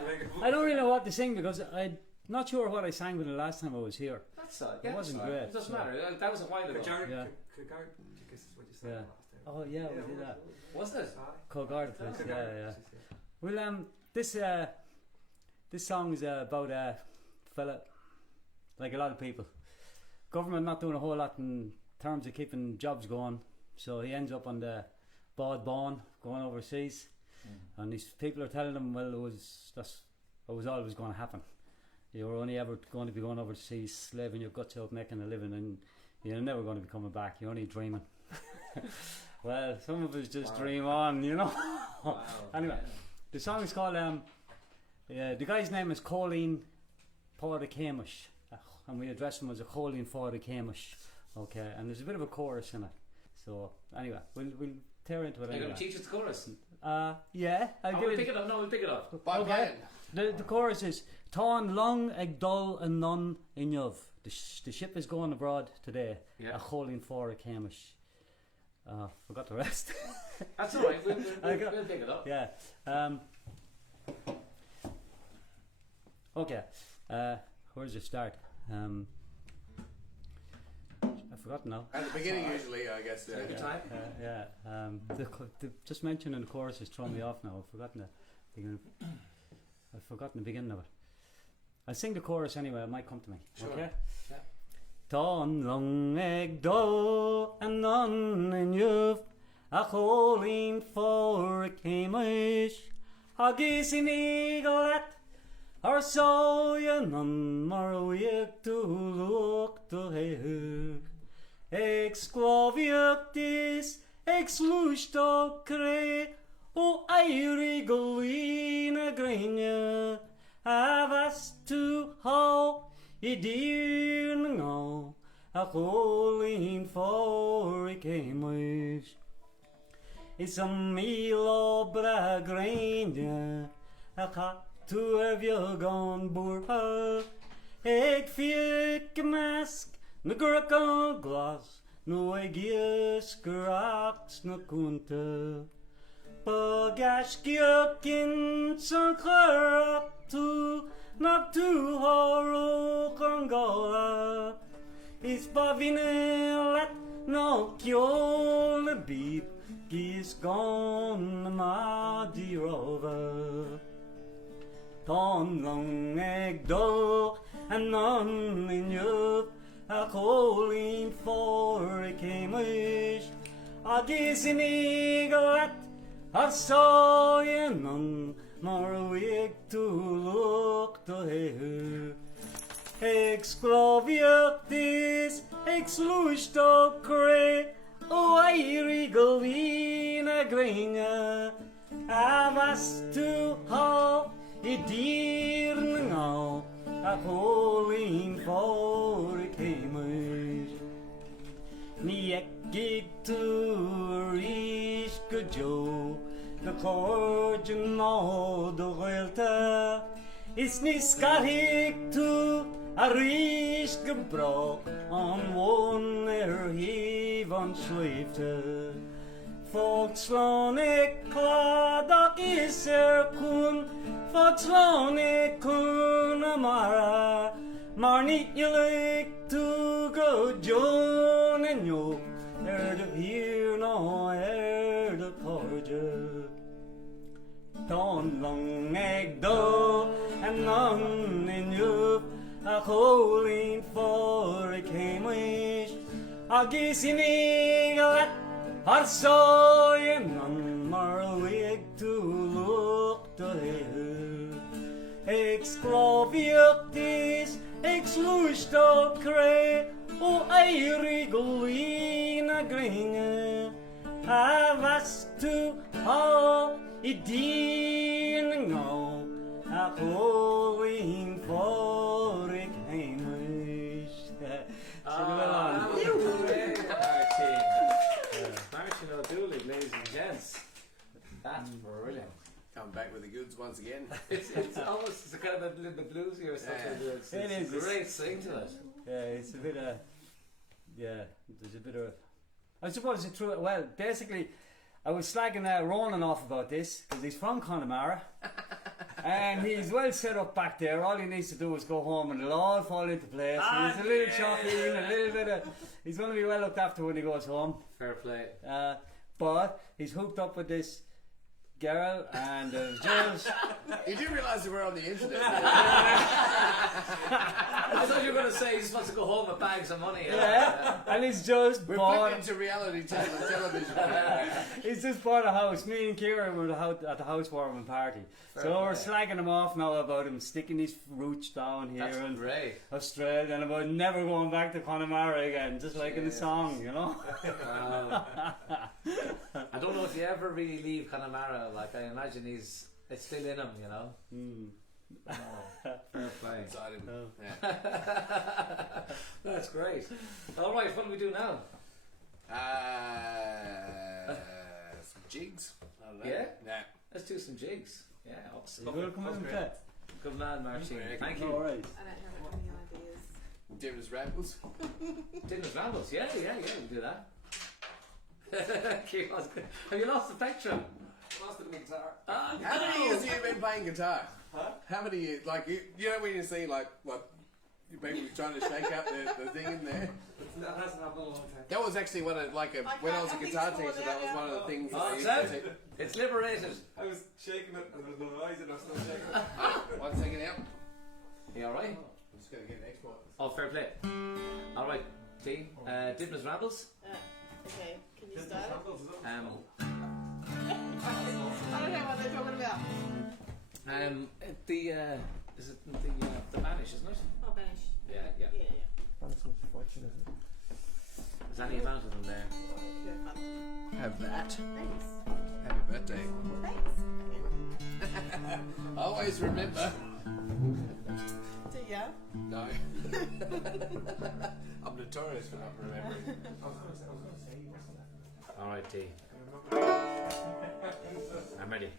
I don't really know what to sing because I'm not sure what I sang with the last time I was here. That's It wasn't that's great, It doesn't so- matter. That was a while ago. Yeah. Is what you said Yeah. last time. Oh yeah, we did that. Wasn't it? Colgard place. Yeah. Well, this song is about a fella, like a lot of people. Government not doing a whole lot in terms of keeping jobs going, so he ends up on the Bad Bawn going overseas, and these people are telling him, well, it was always going to happen. You were only ever going to be going overseas, slaving your guts out, making a living, and you're never going to be coming back. You're only dreaming. Well, some of us just dream on, you know. Wow. Anyway, the song is called the guy's name is Colleen Fordacamish, and we address him as a Colleen Fordacamish. Okay, and there's a bit of a chorus in it. So anyway, we'll tear into it Are you anyway. going to teach us the chorus? Yeah, I'll Oh, give we'll it. pick it up. No, we'll pick it up. By Okay. playing. The chorus is Tán long ag dul and none in yov. The ship is going abroad today. Yeah. A holding for a camish. Forgot the rest. That's all right. We'll pick it up. Yeah. Okay. Where does it start? I've forgotten now. At the beginning, usually, I guess. Take your time. Yeah. Just mentioning the chorus is throwing me off now. I've forgotten the beginning of it. I'll sing the chorus anyway. It might come to me. Sure. Okay. Yeah. Tán long ag dul and none in yov, a cholín for a camish, hagis in eaglet, ar sója none mar wiag to look to heug. Ag squaviactis, ag slústo cre, o airi golín a greinja, avas to how I dear no, a cholín for a camish. It's a meal of bragreinja, a cat to have you gone burpa. Eg fiek mask, na gurka glass, no egies gerachts na kunta. Bagash gyokin san tu. Not too horror congola. It's bavinelet no kjol beep. Gis gone ma di rover. Tán long ag dul and none in yov. A cholín for a camish. A gis in eaglet. A sója none. Mar wiag to look to heug. Ag scroviactis, ag slústo cre, o airi golín a greinja, avas to how I dear now, a cholín for a camish. Ní ag gig to rish go Joe, the cordian no the welta is ní scarhig to a rish gebro on one heave on sleifte. Volkslone kladak is kun, volkslone kun amara, maar niet jullie to go John and you, de hier no de cordian. Tán long ag dul and none in yov, a cholín for a camish, a gis in eaglet, ar sója none mar wiag to look to heug. Ag scroviactis, ag slústo cre, o airi golín a greinja, avas to how I dear no, a cholín for a camish. Martin O'Dooley, ladies and gents. That's brilliant. Come back with the goods once again. It's almost kind of a little bit bluesy or something. Yeah. It's a great sing to it. Yeah, it's a bit there's a bit of, I suppose it's true. Well, basically, I was slagging Ronan off about this because he's from Connemara and he's well set up back there. All he needs to do is go home and it'll all fall into place. He's a little shocking, a little bit of, he's going to be well looked after when he goes home. Fair play. But he's hooked up with this girl and Jules. You do realise that we're on the internet. I thought you were going to say he's supposed to go home with bags of money. Yeah, and he's just We're bought. flipped into reality television. He's just bought a house. Me and Kieran were at the housewarming party. So we're slagging him off now about him sticking his roots down here That's in great. Australia and about never going back to Connemara again, just like in the song, you know. I don't know if you ever really leave Connemara. Like I imagine it's still in him, you know. Fair play. Inside him. Oh. Yeah. That's great. All right, what do we do now? Some jigs. I don't know. Yeah? Yeah. Let's do some jigs. Yeah, You gonna come in with that? Good man, Martin. Thank No you. worries. I don't have any ideas. Dimmer's Rambles. Dinner's Rambles. Yeah, we do that. Have you lost the spectrum? Lost the guitar. Ah, How many no. years have you been playing guitar? Huh? How many years? Like, you know when you see, like, what, people trying to shake up the thing in there? That hasn't happened in a long time. That was actually one of, like, when I was a guitar teacher, that was one of the things that I used to teach. It's liberated. I was shaking it and there was no noise and I was still shaking it. 1 second out. You alright? I'm just going to get an export. Oh, fair play. Alright, team. Dibness Rambles. Okay, can you start it? Um, I don't know what they're talking about. is it the Banish, isn't it? Oh, Banish. Yeah. Yeah. There's any amount of them there. You're fun. Have that. Thanks. Happy birthday. Thanks. Always remember. Do ya? No. I'm notorious for not remembering. Alright, T. I'm ready.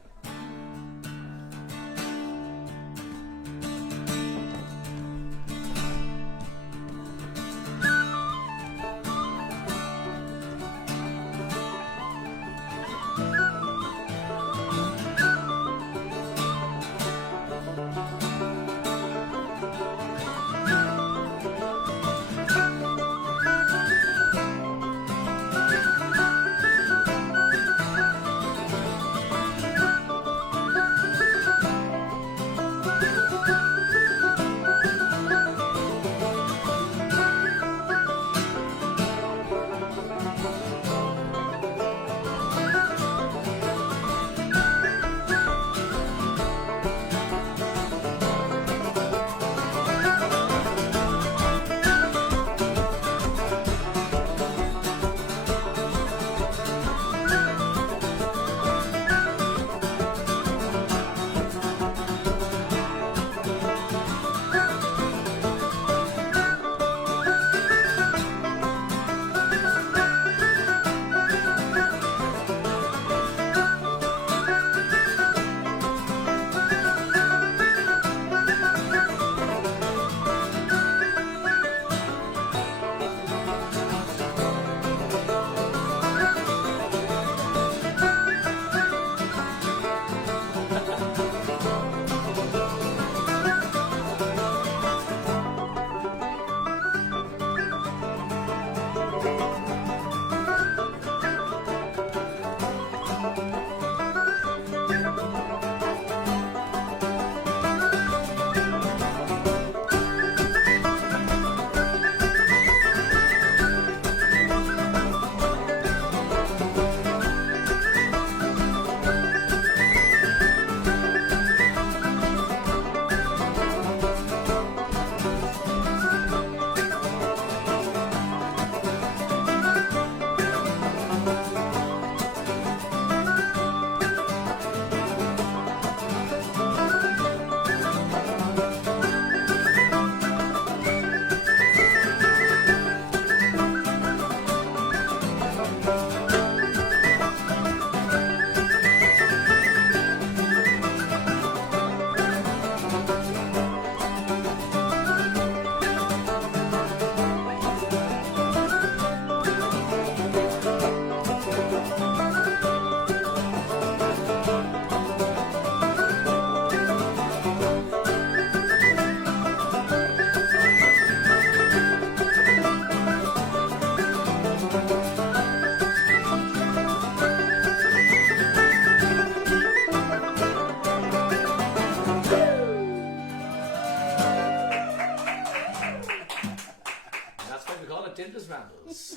Dinner's Rambles.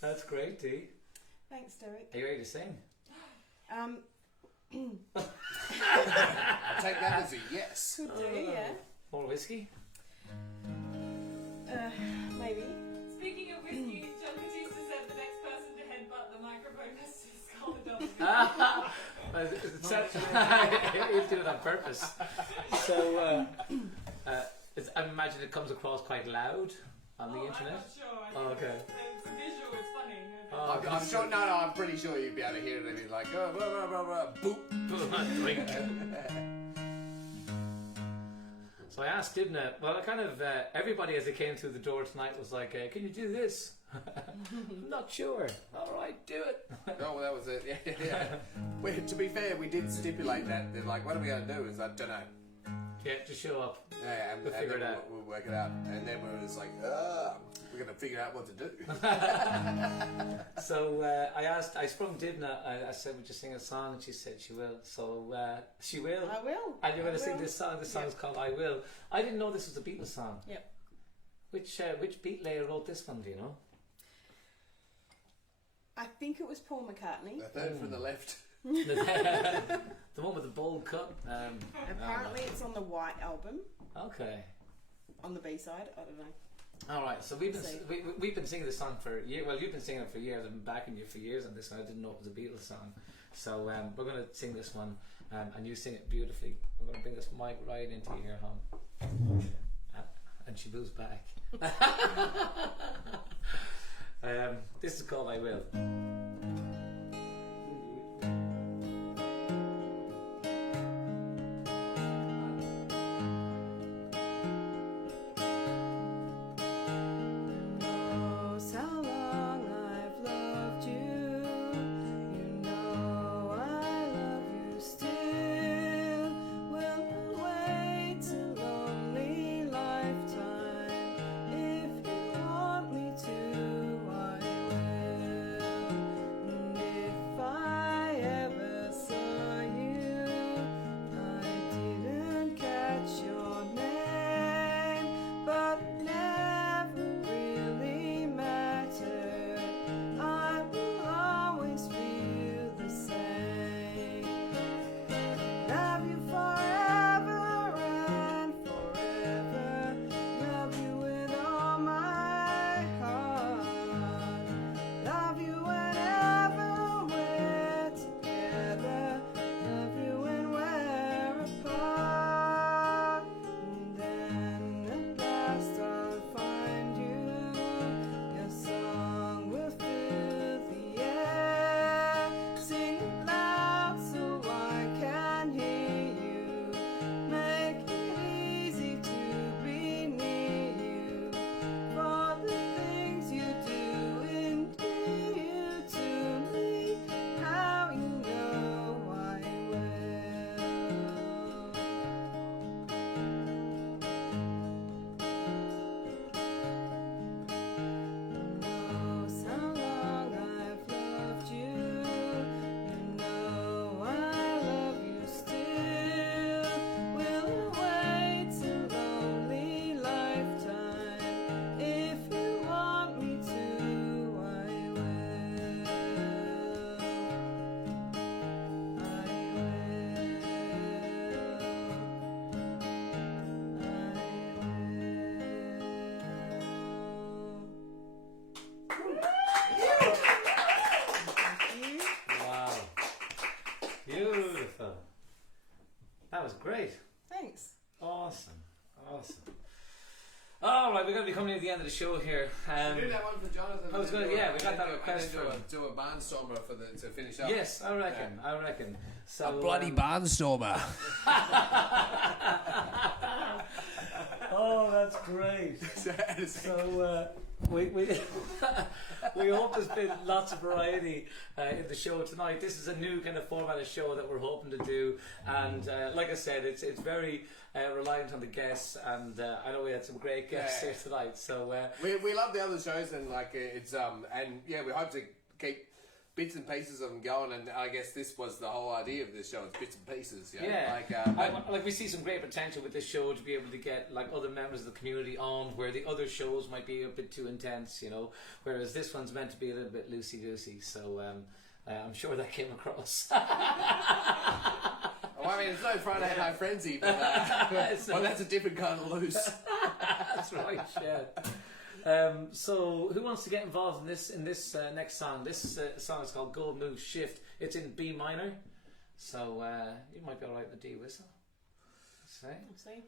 That's great, T. Thanks, Derek. Are you ready to sing? I'll take that as a yes. Could do, yeah. More whiskey? Maybe. Speaking of whiskey, John Batista said the next person to headbutt the microphone has to skull the dog. He'll do it on purpose. So, I imagine it comes across quite loud on the internet. I'm not sure. Oh, okay. It's visual, it's funny. Oh, I'm sure. No, I'm pretty sure you'd be able to hear it. And he's like, oh, blah, blah, blah, blah, boop. Drink. So I asked Dibna, well, I kind of, everybody as they came through the door tonight was like, can you do this? I'm not sure. All right, do it. Oh, well, that was it. Yeah. To be fair, we did stipulate that. They're like, what are we going to do? Is I don't know. Yeah, just show up. Yeah, and We'll figure then it out. we'll work it out. And then we were just like, we're going to figure out what to do. So I sprung Dibna, I said, would you sing a song? And she said she will. So she will. I will. And you're going to I sing will. this song. This song is Yep. called I Will. I didn't know this was a Beatles song. Yep. Which beat layer wrote this one, do you know? I think it was Paul McCartney. The third from the left. The one with the bold cut. Apparently, it's on the White album. Okay. On the B side, I don't know. All right. So we've been See. we've been singing this song for years. Well, you've been singing it for years. I've been backing you for years on this, and I didn't know it was a Beatles song. So we're going to sing this one, and you sing it beautifully. We're going to bring this mic right into your ear home. And she moves back. This is called I Will. Knows how long I've loved you. You know I love you still. Will wait a lonely lifetime. If you want me to, I will. And if I ever saw you, I didn't catch your name, but it never really mattered. I will always feel the same. Love you forever and forever. Love you with all my heart. Love you whenever we're together. Love you when we're apart. And then at last I'll find you. Your song will fill the air. Sing it loud so I can hear you. Make it easy to be near you. For the things you do endear you to me. How you know I knows how long I've loved you. You know I love you still. Will wait a lonely lifetime. If you want me to, I will. Wow. Beautiful. That was great. Thanks. Awesome. All right, we're going to be coming to the end of the show here. Do that one for Jonathan. I was gonna- and then yeah, do- we got that and then request do a- from- do a barnstormer to finish up. Yes, I reckon. So barnstormer. Oh, that's great. So we we hope there's been lots of variety in the show tonight. This is a new kind of format of show that we're hoping to do, and like I said, it's very reliant on the guests, and I know we had some great guests Yeah. here tonight. So We love the other shows, and like it's and yeah, we hope to keep bits and pieces of them going, and I guess this was the whole idea of this show. It's bits and pieces, you know? yeah, Like, like we see some great potential with this show to be able to get like other members of the community on, where the other shows might be a bit too intense, you know. Whereas this one's meant to be a little bit loosey goosey. So I'm sure that came across. well, I mean, it's no Friday Night Frenzy, but well, that's a different kind of loose. That's right. Yeah. So who wants to get involved in this next song? This song is called Gold Move Shift. It's in B minor, so you might be all right with the D whistle. Say, See?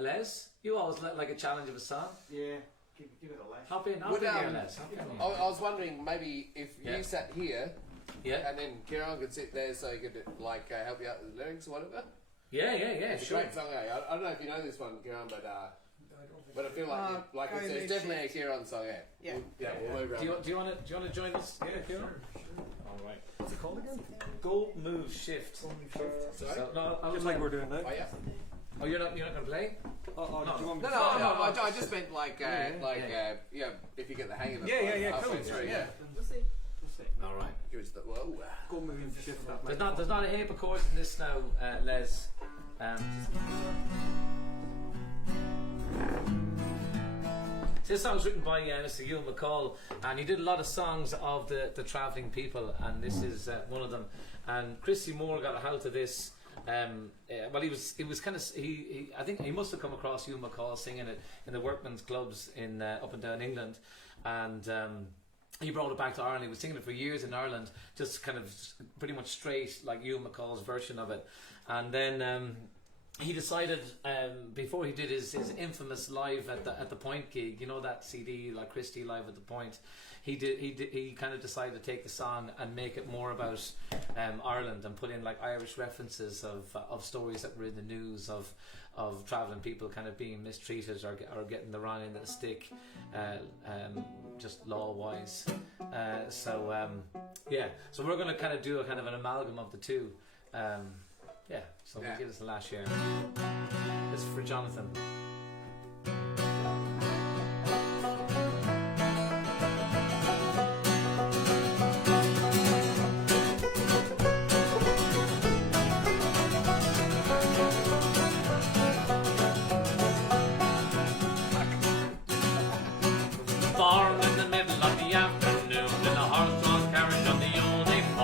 Les, you always like a challenge of a song. Yeah, give it a lash. Hop in Would, here, um, Les. Hop in here. I was wondering maybe if Yeah. you sat here Yeah, and then Kieran could sit there so he could like help you out with the lyrics or whatever. Yeah, It's a sure. great song. Eh? I don't know if you know this one, Kieran, but I feel like like Go it's Move definitely a Shift. Kieran song. Eh? Yeah. We'll move around. Do you want to join us? Yeah, Kieran? All right. What's it called again? Go Move Shift. Sorry? So, no, I was Just like we're doing now. Oh yeah. Oh, you're not going to play? Oh, do you want me No, to no, start? I just meant like if you get the hang of it. Yeah, halfway cool. through, Yeah. All right. Give us the whoa. Go move shift that. There's not a heap of chords in this now, Les. This song's written by Mr. Ewan McCall, and he did a lot of songs of the travelling people, and this is one of them. And Christy Moore got a hold of this. Well, he was kind of I think he must have come across Ewan McCall singing it in the workmen's clubs in up and down England, and he brought it back to Ireland. He was singing it for years in Ireland, just kind of pretty much straight like Ewan McCall's version of it, and then. He decided before he did his infamous live at the Point gig, you know that CD like Christie live at the Point. He kind of decided to take the song and make it more about Ireland and put in like Irish references of stories that were in the news of travelling people kind of being mistreated or getting the wrong end of the stick, just law wise. So we're going to kind of do a kind of an amalgam of the two. So we'll give this the last share. This is for Jonathan. Born in the middle of the afternoon in a horse-drawn carriage on the old A5.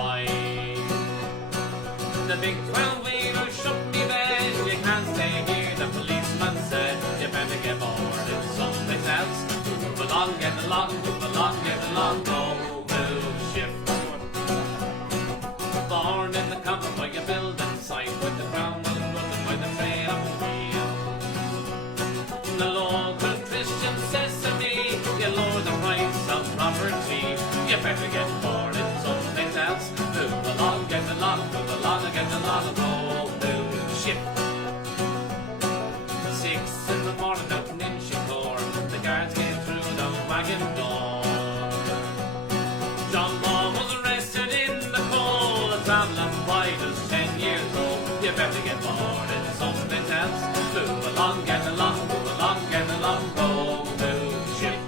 The big 12-wheeler shook me bed. You can't stay here, the policeman said. You better get bored in someplace else. Move along, get along, go move shift. Born in the common by a building site with the ground was running by the train of wheels. The local Christian says to me, you lower the price of property. You better get bored in someplace else. Move along, get along, go move shift. 6 in the morning out in Inchicore, the guards came through the wagon door. John Law was arrested in the cold, travelling white as 10 years old. You better get bored in someplace else. Move along, get along, go move shift.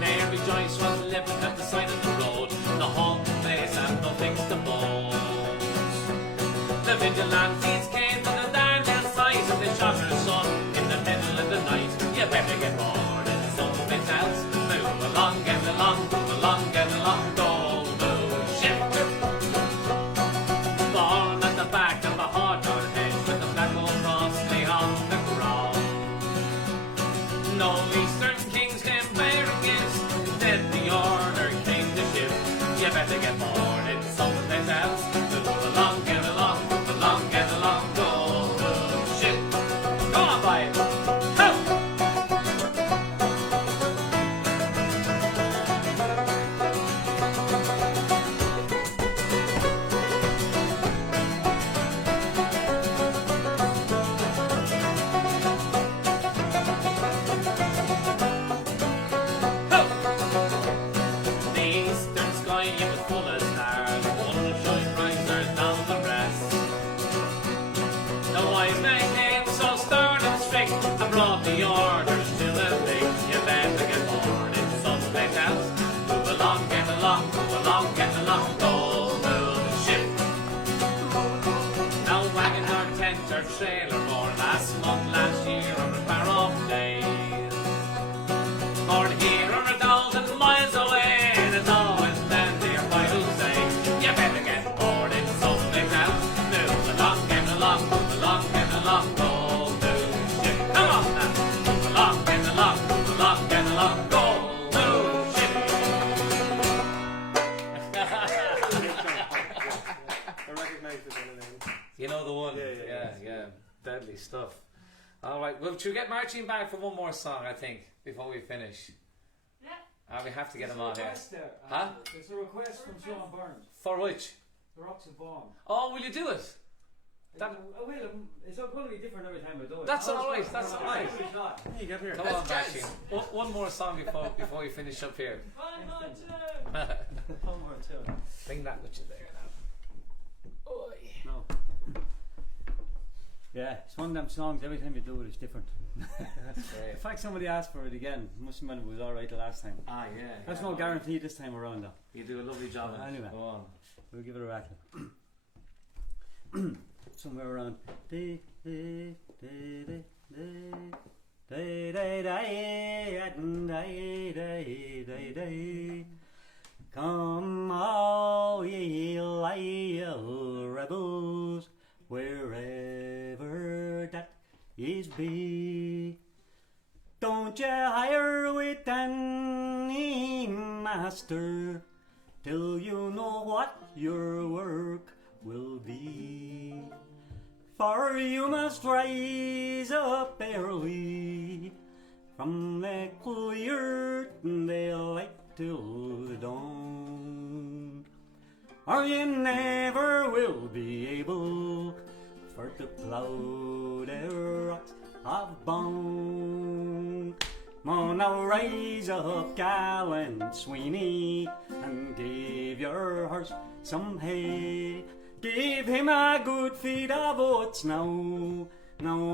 Mary Joyce was living at the side of the road, the haunted place and no fixed the bones. The vigilantes came to the Darnell site and they shot her son in the middle of the night. You better get bored in someplace else. Move along, get along, go move shift. Born at the back of a hard-door hedge with the black old cross lay on the ground. No Eastern kings came bearing gifts, instead the order came to shift. You better get bored in someplace else. Move along, get along, go move shift. Go on, boy. Ho! The eastern sky was full of stars, one shine brighter than the rest. The wise man came so stern and strict and brought the orders to the big. You better get bored in someplace else. Move along, get along, go move shift. No wagon or tent or trailer or last month, last year or a pair of days. Born here or a thousand miles away, and it's always been their final say. You better get bored in someplace else. Move along, get along, go move shift. Come on now. Move along, get along, go move shift. I recognise the name. You know the one. Yeah. Deadly stuff. All right. Well, should we get Martin back for one more song? I think before we finish. Yeah. We have to get him on here. There. Huh? There's a request from Sean Burns. For which? The Rocks of Vaughan. Oh, will you do it? It's going to be different every time we do it. That's all right. That's all right. It's not. You get here. Come That's on, jazz. Martin. One more song before we finish up here. One more tune. One more tune. Bring that with you there now. Oi. No. Yeah, it's one of them songs. Every time you do it, it's different. That's great. In fact, somebody asked for it again. Must have been it was all right the last time. Ah, yeah. That's yeah. no guarantee this time around, though. You do a lovely job. on it. Anyway. Go on. We'll give it a rattle. Somewhere around. Come all ye loyal rebels, wherever that is be. Don't you hire with any master till you know what your work will be. For you must rise up early from the clear daylight till the dawn, or you never will be able for to plough the rocks of bone. Oh, now rise up, gallant Sweeney, and give your horse some hay. Give him a good feed of oats now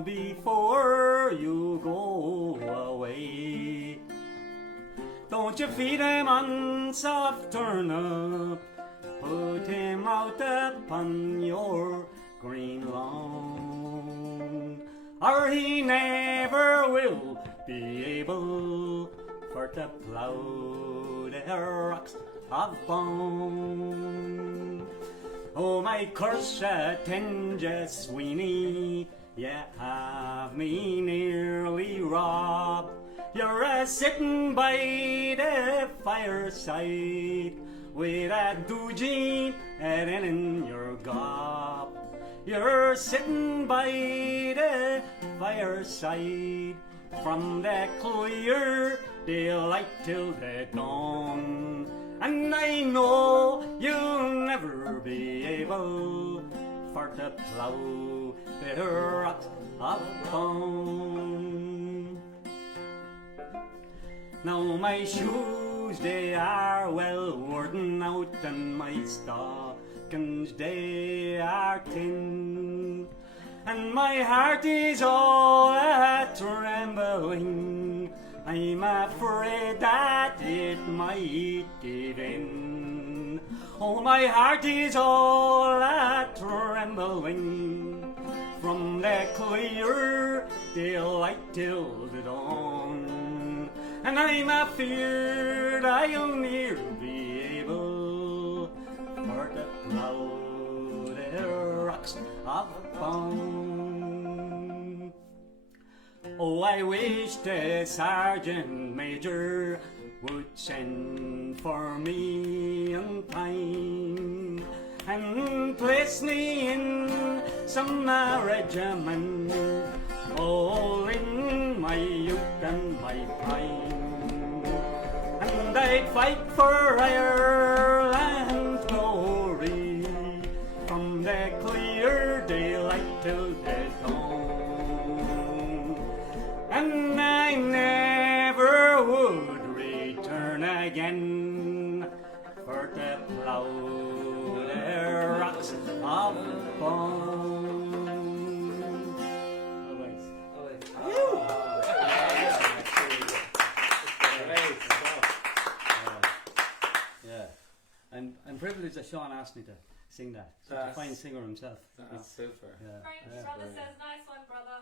before you go away. Don't you feed him on soft turnip, put him out upon your green lawn, or he never will be able for to plough the rocks of bone. Oh, my curse attend you, Sweeney, you have me nearly robbed. You're a-sitting by the fireside with a doogee in your gob. You're sitting by the fireside from the clear daylight till the dawn, and I know you'll never be able for to plough the rocks of bone. Now my shoes they are well worn out, and my stockings they are thin, and my heart is all a-trembling. I'm afraid that it might give in. Oh, my heart is all a-trembling from the clear daylight till the dawn, and I'm afeard I'll ne'er be able for to plough the rocks of bone. Oh, I wish the Sergeant Major would send for me in time and place me in some regiment, all in my youth and my prime, and I'd fight for Ireland's glory from the clear daylight till the dawn, and I never would return again for to plough the rocks of bone. Yeah, and I'm privileged that Sean asked me to sing that. Such a fine singer himself. That's super. Yeah. Frank's brother says, nice one, brother.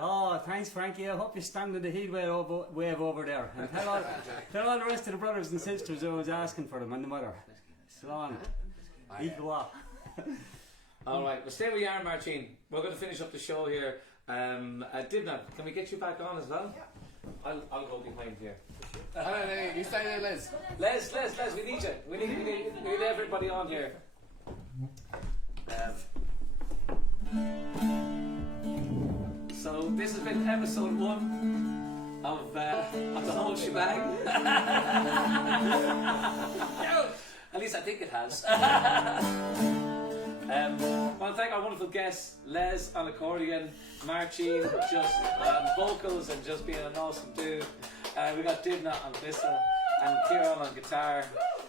Oh, thanks, Frankie. I hope you stand in the heat wave over there. And tell all the rest of the brothers and sisters who was asking for them and the mother. So on. Equal. All right, well, stay where you are, Martine. We're going to finish up the show here. Dibna, can we get you back on as well? Yeah. I'll go behind here. No, you stay there, Les. Les, we need you. We need everybody on here. So this has been episode 1 of the whole shebang. At least I think it has. I want to thank our wonderful guests, Les on accordion, Marcin just vocals and just being an awesome dude. We got Didna on whistle and Kieran on guitar.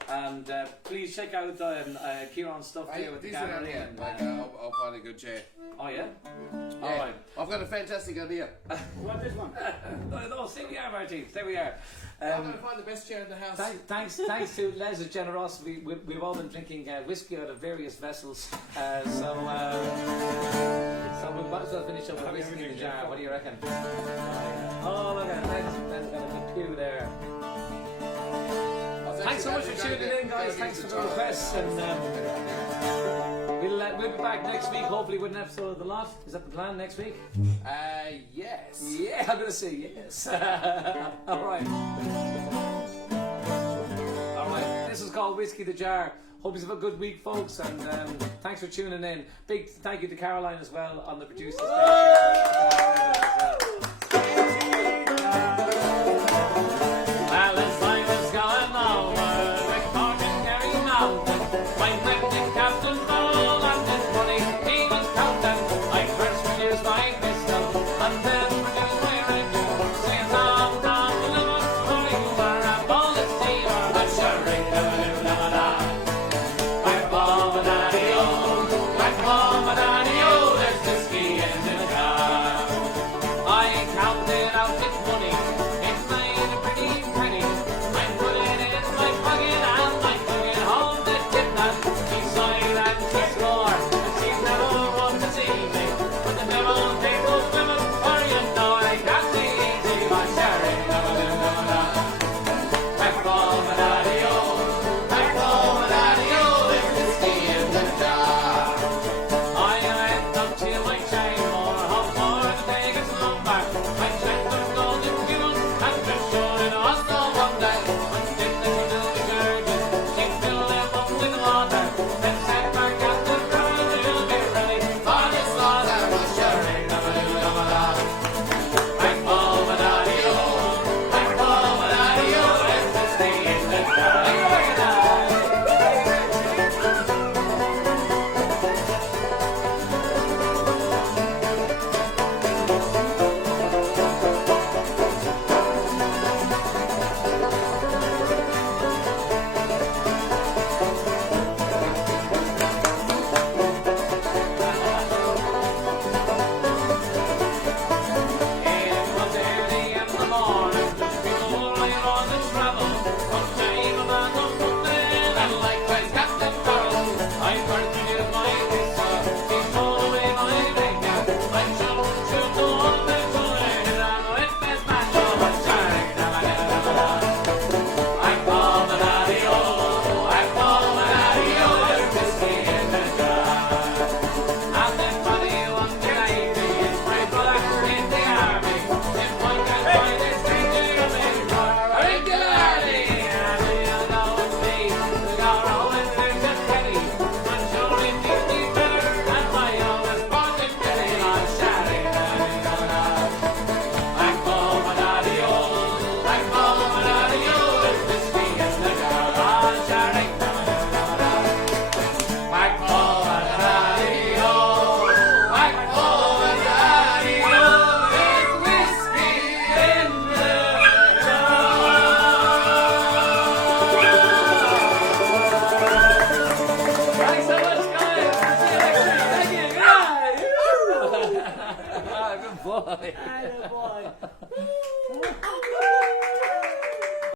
And please check out Kieran's stuff here with the gallery. I'll find a good chair. Oh yeah? Yeah. Alright. I've got a fantastic idea. What this one? No, stay we are, Martin. Stay we are. I'm going to find the best chair in the house. Thanks to Les's generosity, we've all been drinking whiskey out of various vessels. So we might as well finish up with whiskey in the jar. What do you reckon? Oh, look at Len's got a good cue there. Thanks so much for tuning in, guys. Thanks for the requests, and we'll be back next week, hopefully with an episode of The Lot. Is that the plan next week? Yes. Yeah, I'm gonna say yes. All right. This is called Whiskey the Jar. Hope you have a good week, folks, and thanks for tuning in. Big thank you to Caroline as well on the producer station.